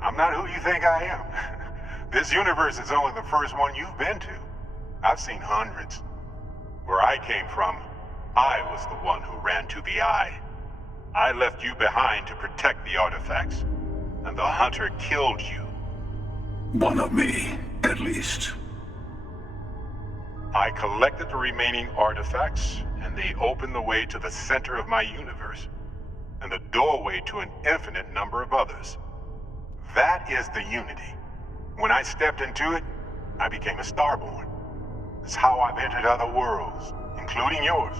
I'm not who you think I am. This universe is only the first one you've been to. I've seen hundreds. Where I came from, I was the one who ran to the Eye. I left you behind to protect the artifacts, and the Hunter killed you. One of me, at least. I collected the remaining artifacts, and they opened the way to the center of my universe, and the doorway to an infinite number of others. That is the Unity. When I stepped into it, I became a Starborn. It's how I've entered other worlds, including yours.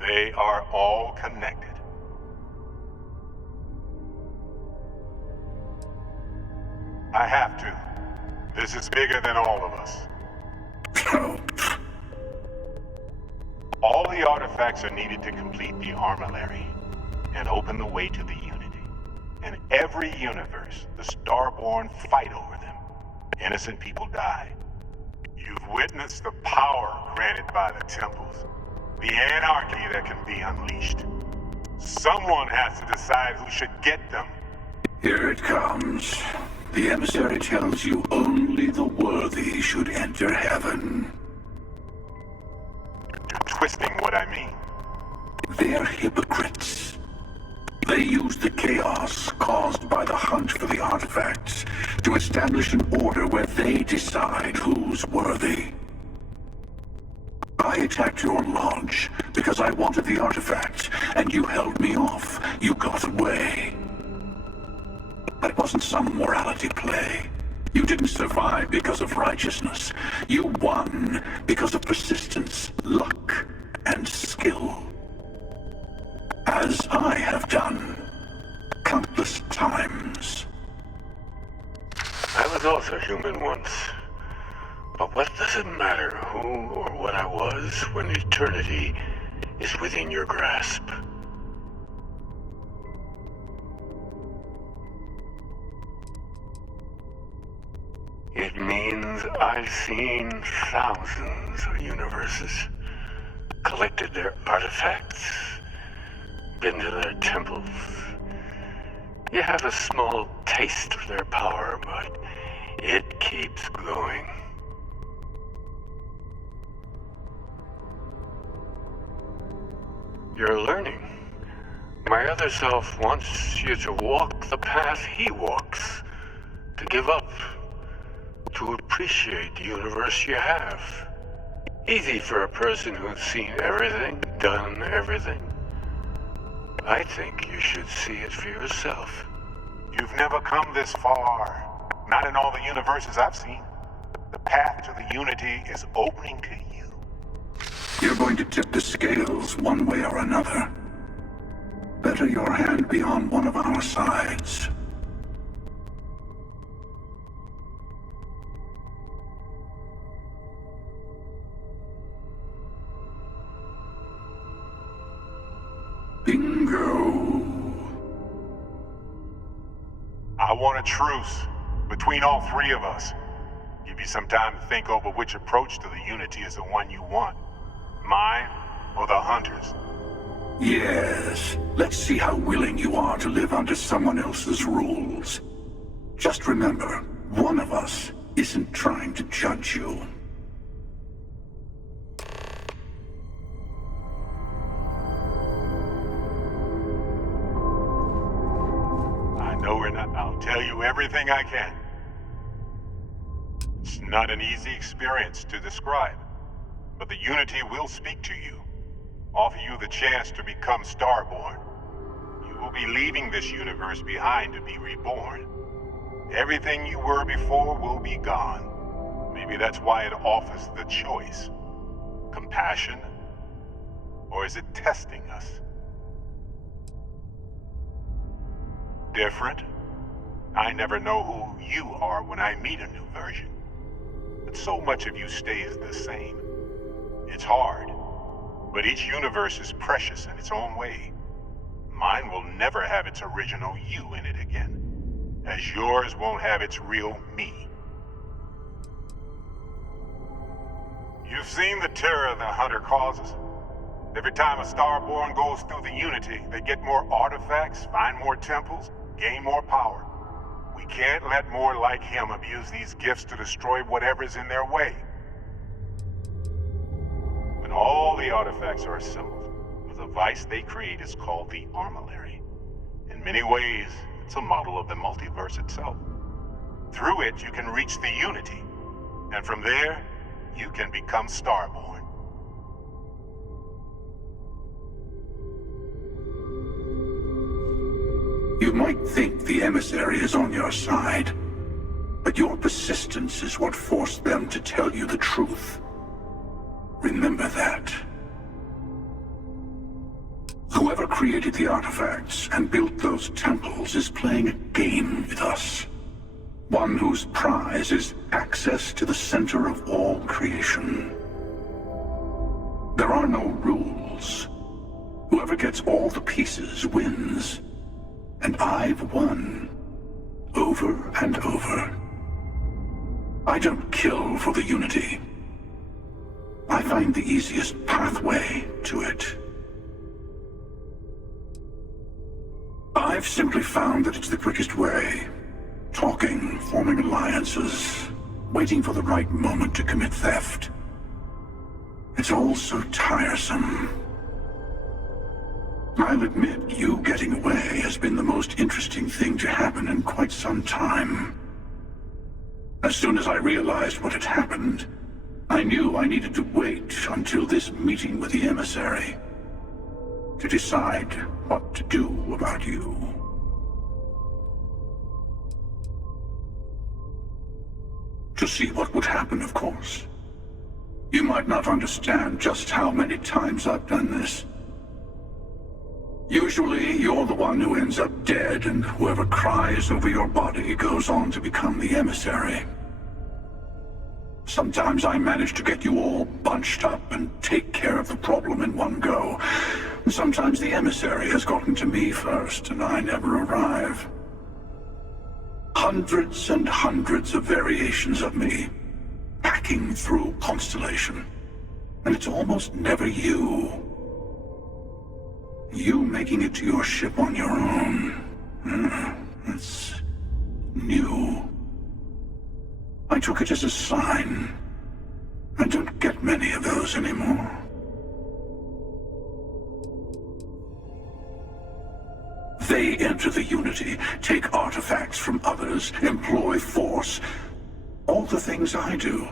They are all connected. I have to. This is bigger than all of us. All the artifacts are needed to complete the armillary and open the way to the Unity. In every universe, the Starborn fight over them. Innocent people die. You've witnessed the power granted by the temples, the anarchy that can be unleashed. Someone has to decide who should get them. Here it comes. The emissary tells you only the worthy should enter heaven. You're twisting what I mean. They're hypocrites. They use the chaos caused by the hunt for the artifacts to establish an order where they decide who's worthy. I attacked your launch because I wanted the artifact, and you held me off. You got away. That wasn't some morality play. You didn't survive because of righteousness. You won because of persistence, luck, and skill. As I have done countless times. I was also human once. But what does it matter who or what I was when eternity is within your grasp? It means I've seen thousands of universes, collected their artifacts, been to their temples. You have a small taste of their power, but it keeps going. You're learning. My other self wants you to walk the path he walks, to give up, to appreciate the universe you have. Easy for a person who's seen everything, done everything. I think you should see it for yourself. You've never come this far. Not in all the universes I've seen. The path to the Unity is opening to you. You're going to tip the scales one way or another. Better your hand be on one of our sides. Bingo. I want a truce between all three of us. Give you some time to think over which approach to the Unity is the one you want. Mine or the Hunter's? Yes. Let's see how willing you are to live under someone else's rules. Just remember, one of us isn't trying to judge you. I know we're not. I'll tell you everything I can. It's not an easy experience to describe, but the Unity will speak to you, offer you the chance to become Starborn. You will be leaving this universe behind to be reborn. Everything you were before will be gone. Maybe that's why it offers the choice. Compassion? Or is it testing us? Different? I never know who you are when I meet a new version. But so much of you stays the same. It's hard. But each universe is precious in its own way. Mine will never have its original you in it again, as yours won't have its real me. You've seen the terror the Hunter causes. Every time a Starborn goes through the Unity, they get more artifacts, find more temples, gain more power. We can't let more like him abuse these gifts to destroy whatever's in their way. When all the artifacts are assembled, the device they create is called the Armillary. In many ways, it's a model of the multiverse itself. Through it, you can reach the Unity, and from there, you can become Starborn. You might think the Emissary is on your side, but your persistence is what forced them to tell you the truth. Remember that. Whoever created the artifacts and built those temples is playing a game with us. One whose prize is access to the center of all creation. There are no rules. Whoever gets all the pieces wins. And I've won. Over and over. I don't kill for the Unity. I find the easiest pathway to it. I've simply found that it's the quickest way. Talking, forming alliances, waiting for the right moment to commit theft. It's all so tiresome. I'll admit, you getting away has been the most interesting thing to happen in quite some time. As soon as I realized what had happened, I knew I needed to wait until this meeting with the Emissary to decide what to do about you. To see what would happen, of course. You might not understand just how many times I've done this. Usually, you're the one who ends up dead, and whoever cries over your body goes on to become the Emissary. Sometimes I manage to get you all bunched up and take care of the problem in one go. Sometimes the Emissary has gotten to me first, and I never arrive. Hundreds and hundreds of variations of me, hacking through Constellation. And it's almost never you. You making it to your ship on your own. That's new. I took it as a sign. I don't get many of those anymore. They enter the Unity, take artifacts from others, employ force. All the things I do.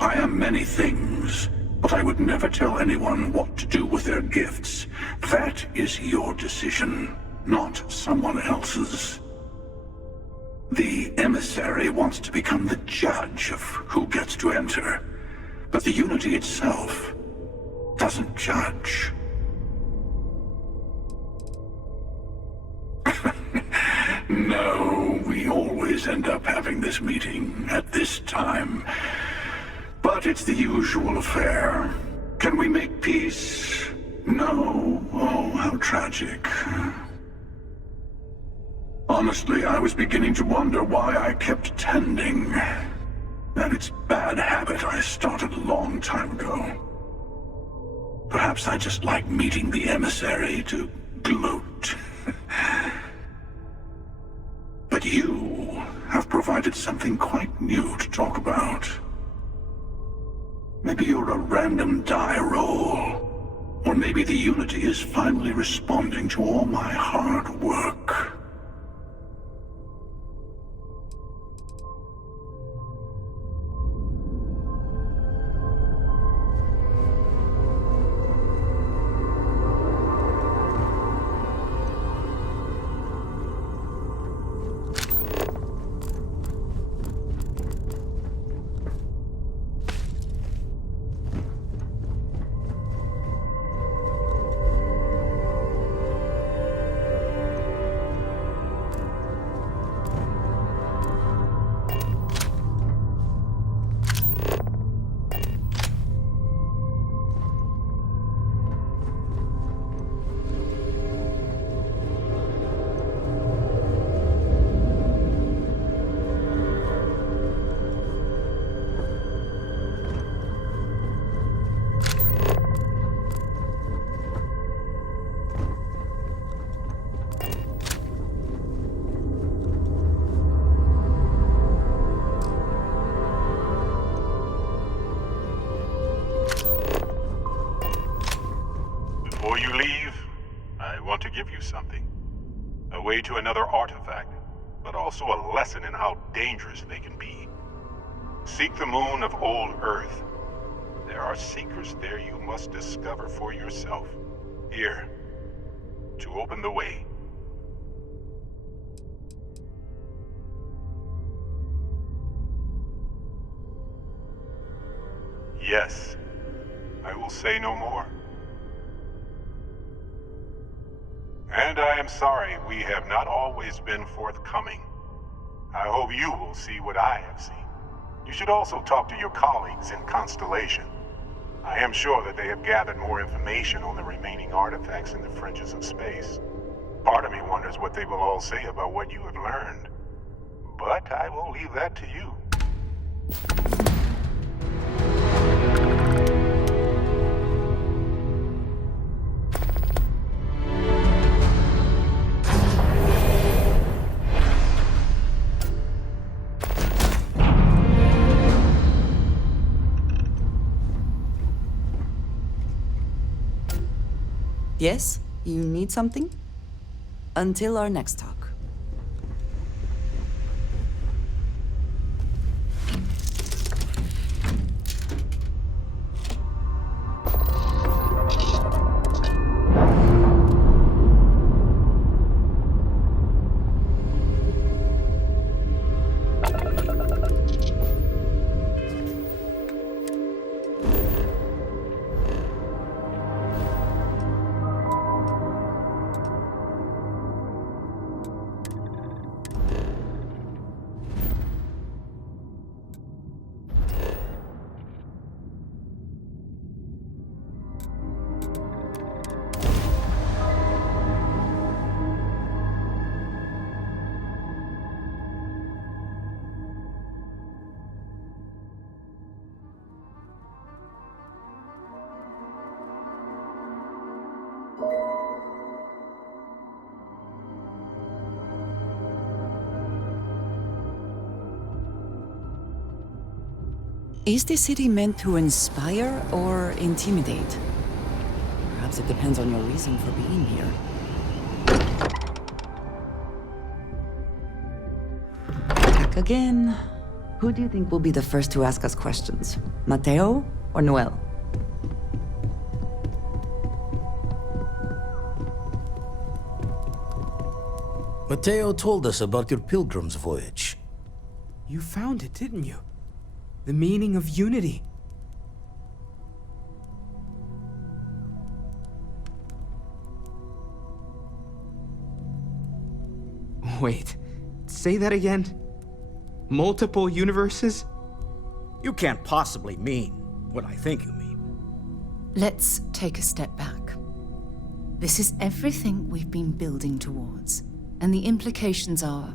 I am many things, but I would never tell anyone what to do with their gifts. That is your decision, not someone else's. The Emissary wants to become the judge of who gets to enter. but the Unity itself doesn't judge. No, we always end up having this meeting at this time. But it's the usual affair. Can we make peace? No. Oh, how tragic. Honestly, I was beginning to wonder why I kept tending. That it's bad habit I started a long time ago. Perhaps I just like meeting the emissary to gloat. But you have provided something quite new to talk about. Maybe you're a random die roll. Or maybe the Unity is finally responding to all my hard work. Before you leave, I want to give you something. A way to another artifact, but also a lesson in how dangerous they can be. Seek the moon of old Earth. There are secrets there you must discover for yourself. Here, to open the way. Yes, I will say no more. And I am sorry we have not always been forthcoming. I hope you will see what I have seen. You should also talk to your colleagues in Constellation. I am sure that they have gathered more information on the remaining artifacts in the fringes of space. Part of me wonders what they will all say about what you have learned. But I will leave that to you. Yes? You need something? Until our next talk. Is the city meant to inspire or intimidate? Perhaps it depends on your reason for being here. Back again. Who do you think will be the first to ask us questions? Mateo or Noel? Mateo told us about your pilgrim's voyage. You found it, didn't you? The meaning of unity. Wait, say that again? Multiple universes? You can't possibly mean what I think you mean. Let's take a step back. This is everything we've been building towards, and the implications are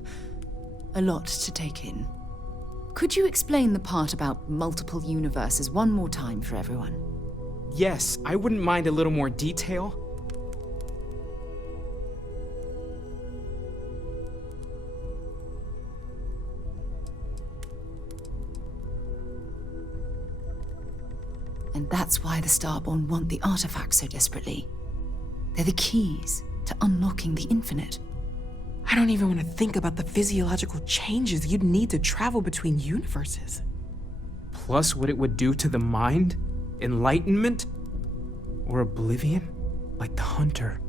a lot to take in. Could you explain the part about multiple universes one more time for everyone? Yes, I wouldn't mind a little more detail. And that's why the Starborn want the artifacts so desperately. They're the keys to unlocking the infinite. I don't even want to think about the physiological changes you'd need to travel between universes. Plus what it would do to the mind? Enlightenment? Or oblivion? Like the Hunter.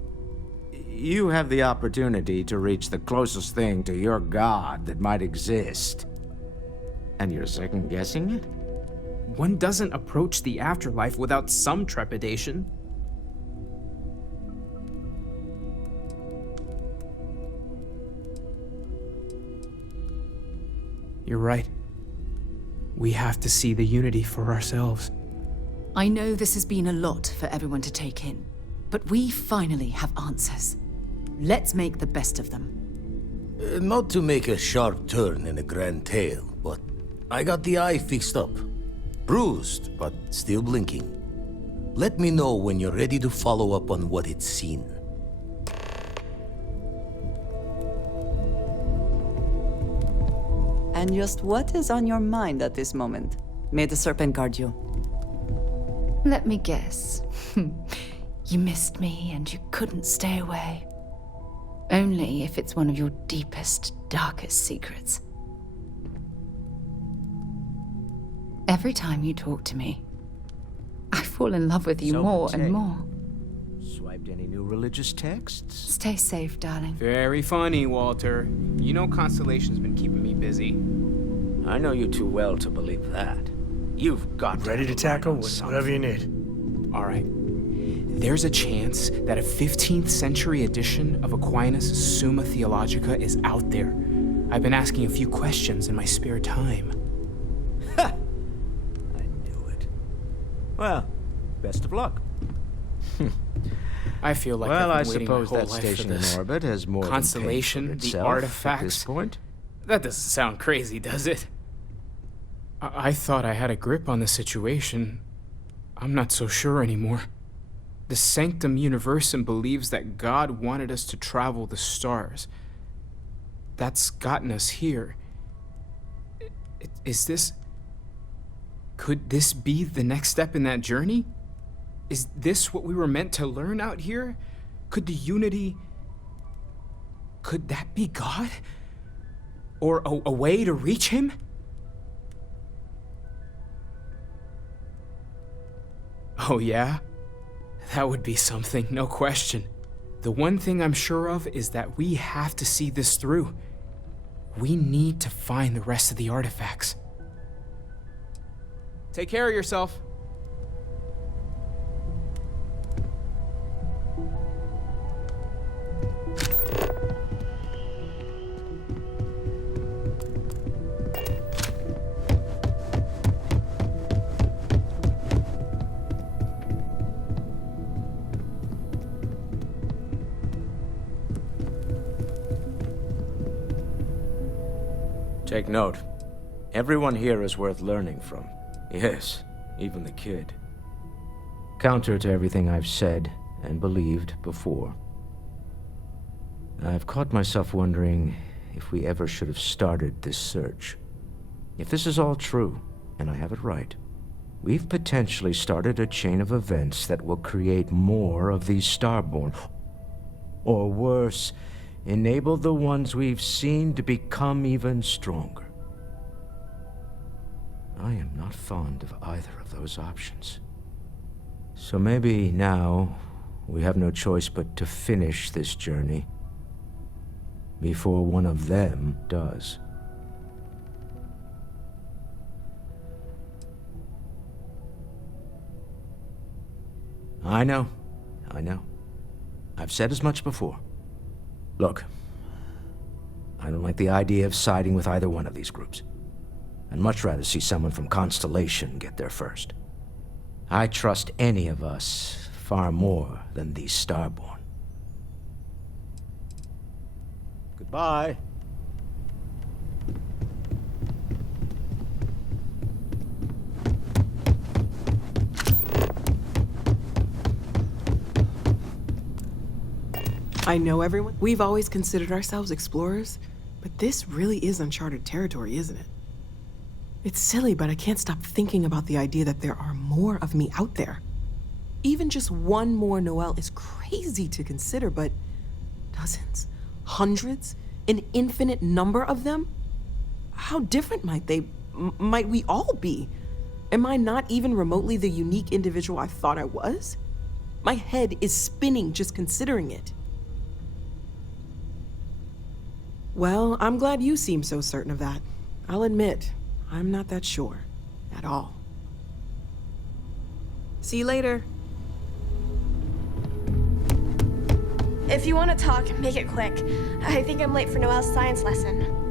You have the opportunity to reach the closest thing to your god that might exist. And you're second-guessing it? One doesn't approach the afterlife without some trepidation. You're right. We have to see the unity for ourselves. I know this has been a lot for everyone to take in, but we finally have answers. Let's make the best of them. Not to make a sharp turn in a grand tale, but I got the eye fixed up. Bruised, but still blinking. Let me know when you're ready to follow up on what it's seen. And just what is on your mind at this moment? May the serpent guard you. Let me guess. You missed me and you couldn't stay away. Only if it's one of your deepest, darkest secrets. Every time you talk to me, I fall in love with you more and more. Swiped any new religious texts? Stay safe, darling. Very funny, Walter. You know Constellation's been keeping me busy. I know you too well to believe that. You've got ready to tackle whatever you need. All right. There's a chance that a 15th century edition of Aquinas' Summa Theologica is out there. I've been asking a few questions in my spare time. Well, best of luck. I feel like well, I've I been waiting my suppose whole that life station for in this. orbit has more Constellation, than paid for the itself artifacts. At this point. That doesn't sound crazy, does it? I thought I had a grip on the situation. I'm not so sure anymore. The Sanctum Universum believes that God wanted us to travel the stars. That's gotten us here. Is this... Could this be the next step in that journey? Is this what we were meant to learn out here? Could the unity... Could that be God? Or a way to reach him? Oh yeah? That would be something, no question. The one thing I'm sure of is that we have to see this through. We need to find the rest of the artifacts. Take care of yourself. Take note. Everyone here is worth learning from. Yes, even the kid. Counter to everything I've said and believed before. I've caught myself wondering if we ever should have started this search. If this is all true, and I have it right, we've potentially started a chain of events that will create more of these Starborn. Or worse, enable the ones we've seen to become even stronger. I am not fond of either of those options. So maybe now we have no choice but to finish this journey before one of them does. I know. I've said as much before. Look, I don't like the idea of siding with either one of these groups. I'd much rather see someone from Constellation get there first. I trust any of us far more than these Starborn. Goodbye. I know everyone. We've always considered ourselves explorers, but this really is uncharted territory, isn't it? It's silly, but I can't stop thinking about the idea that there are more of me out there. Even just one more Noel is crazy to consider, but dozens, hundreds, an infinite number of them? How different might we all be? Am I not even remotely the unique individual I thought I was? My head is spinning just considering it. Well, I'm glad you seem so certain of that. I'll admit, I'm not that sure at all. See you later. If you want to talk, make it quick. I think I'm late for Noel's science lesson.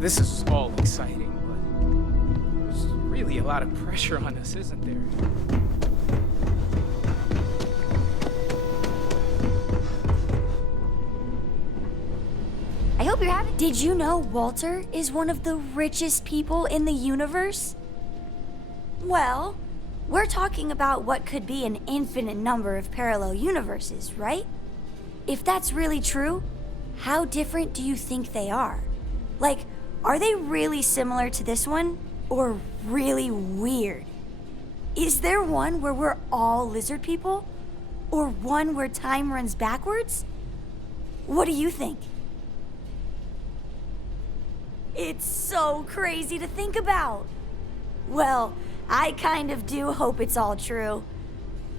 This is all exciting, but there's really a lot of pressure on us, isn't there? I hope you're happy. Did you know Walter is one of the richest people in the universe? Well, we're talking about what could be an infinite number of parallel universes, right? If that's really true, how different do you think they are? Like, are they really similar to this one, or really weird? Is there one where we're all lizard people? Or one where time runs backwards? What do you think? It's so crazy to think about. Well, I kind of do hope it's all true.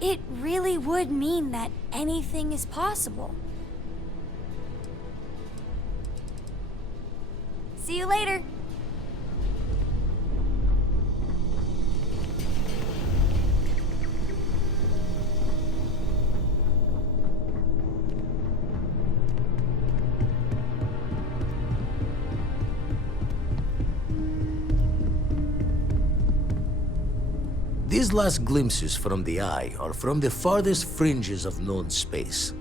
It really would mean that anything is possible. See you later. These last glimpses from the Eye are from the farthest fringes of known space.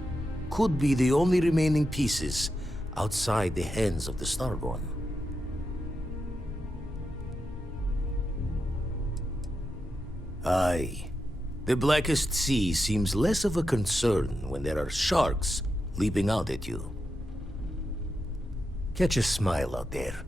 Could be the only remaining pieces outside the hands of the Starborn. Aye. The blackest sea seems less of a concern when there are sharks leaping out at you. Catch a smile out there.